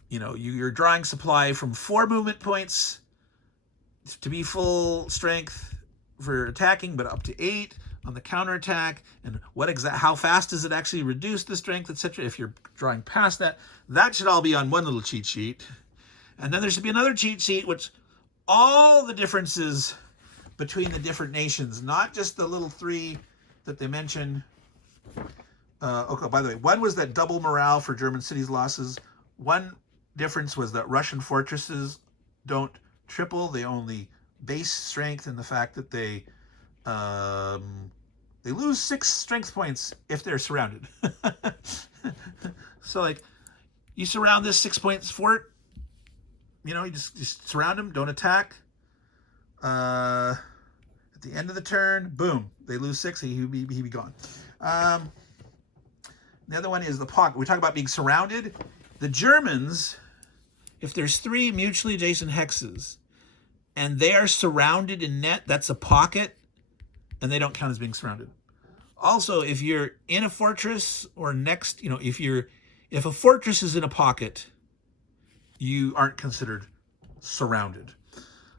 you're drawing supply from 4 movement points to be full strength for attacking, but up to 8 on the counterattack. And how fast does it actually reduce the strength, etc. If you're drawing past that, that should all be on one little cheat sheet. And then there should be another cheat sheet, which all the differences between the different nations, not just the little 3 that they mention. Okay, by the way, one was that double morale for German cities losses. One difference was that Russian fortresses don't triple; they only base strength, and the fact that they lose 6 strength points if they're surrounded. So, like, you surround this 6 points fort, you just surround them, don't attack. At the end of the turn, boom, they lose 6, he'd be gone. The other one is the pocket. We talk about being surrounded. The Germans, if there's 3 mutually adjacent hexes and they are surrounded in net, that's a pocket, and they don't count as being surrounded. Also, if you're in a fortress or next, if a fortress is in a pocket, you aren't considered surrounded.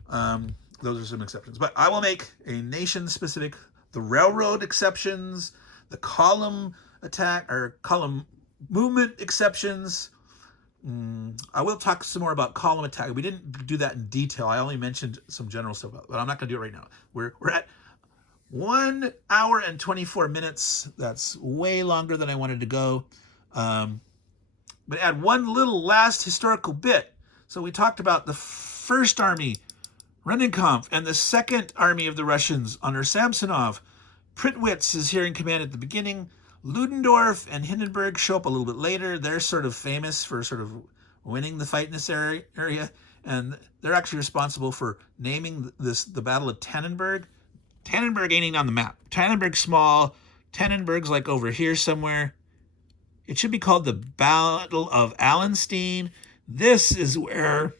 Those are some exceptions. But I will make a nation-specific, the railroad exceptions, the column attack or column movement exceptions. I will talk some more about column attack. We didn't do that in detail. I only mentioned some general stuff, but I'm not going to do it right now. We're at 1 hour and 24 minutes. That's way longer than I wanted to go. But add one little last historical bit. So we talked about the First Army, Rennenkampf, and the Second Army of the Russians under Samsonov. Prittwitz is here in command at the beginning. Ludendorff and Hindenburg show up a little bit later. They're sort of famous for sort of winning the fight in this area. And they're actually responsible for naming the Battle of Tannenberg. Tannenberg ain't on the map. Tannenberg's small. Tannenberg's like over here somewhere. It should be called the Battle of Allenstein. This is where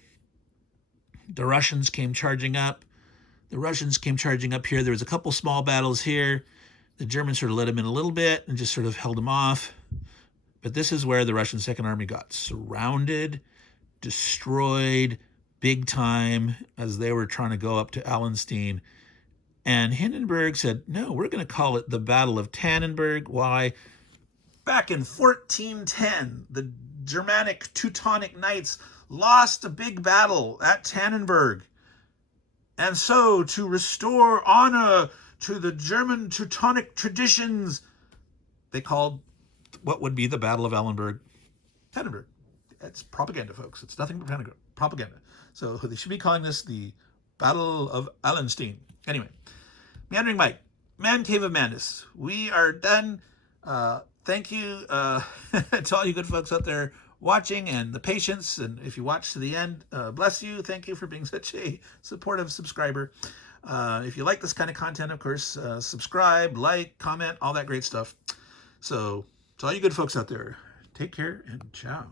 the Russians came charging up. The Russians came charging up here. There was a couple small battles here. The Germans sort of let them in a little bit and just sort of held them off. But this is where the Russian Second Army got surrounded, destroyed big time as they were trying to go up to Allenstein. And Hindenburg said, no, we're going to call it the Battle of Tannenberg. Why? Back in 1410, the Germanic Teutonic Knights lost a big battle at Tannenberg. And so, to restore honor to the German Teutonic traditions, they called what would be the Battle of Tannenberg. It's propaganda, folks. It's nothing but propaganda. So they should be calling this the Battle of Allenstein. Anyway, Meandering Mike, Man Cave of Madness. We are done. Thank you to all you good folks out there watching and the patience. And if you watch to the end, bless you. Thank you for being such a supportive subscriber. If you like this kind of content, of course, subscribe, like, comment, all that great stuff. So to all you good folks out there, take care and ciao.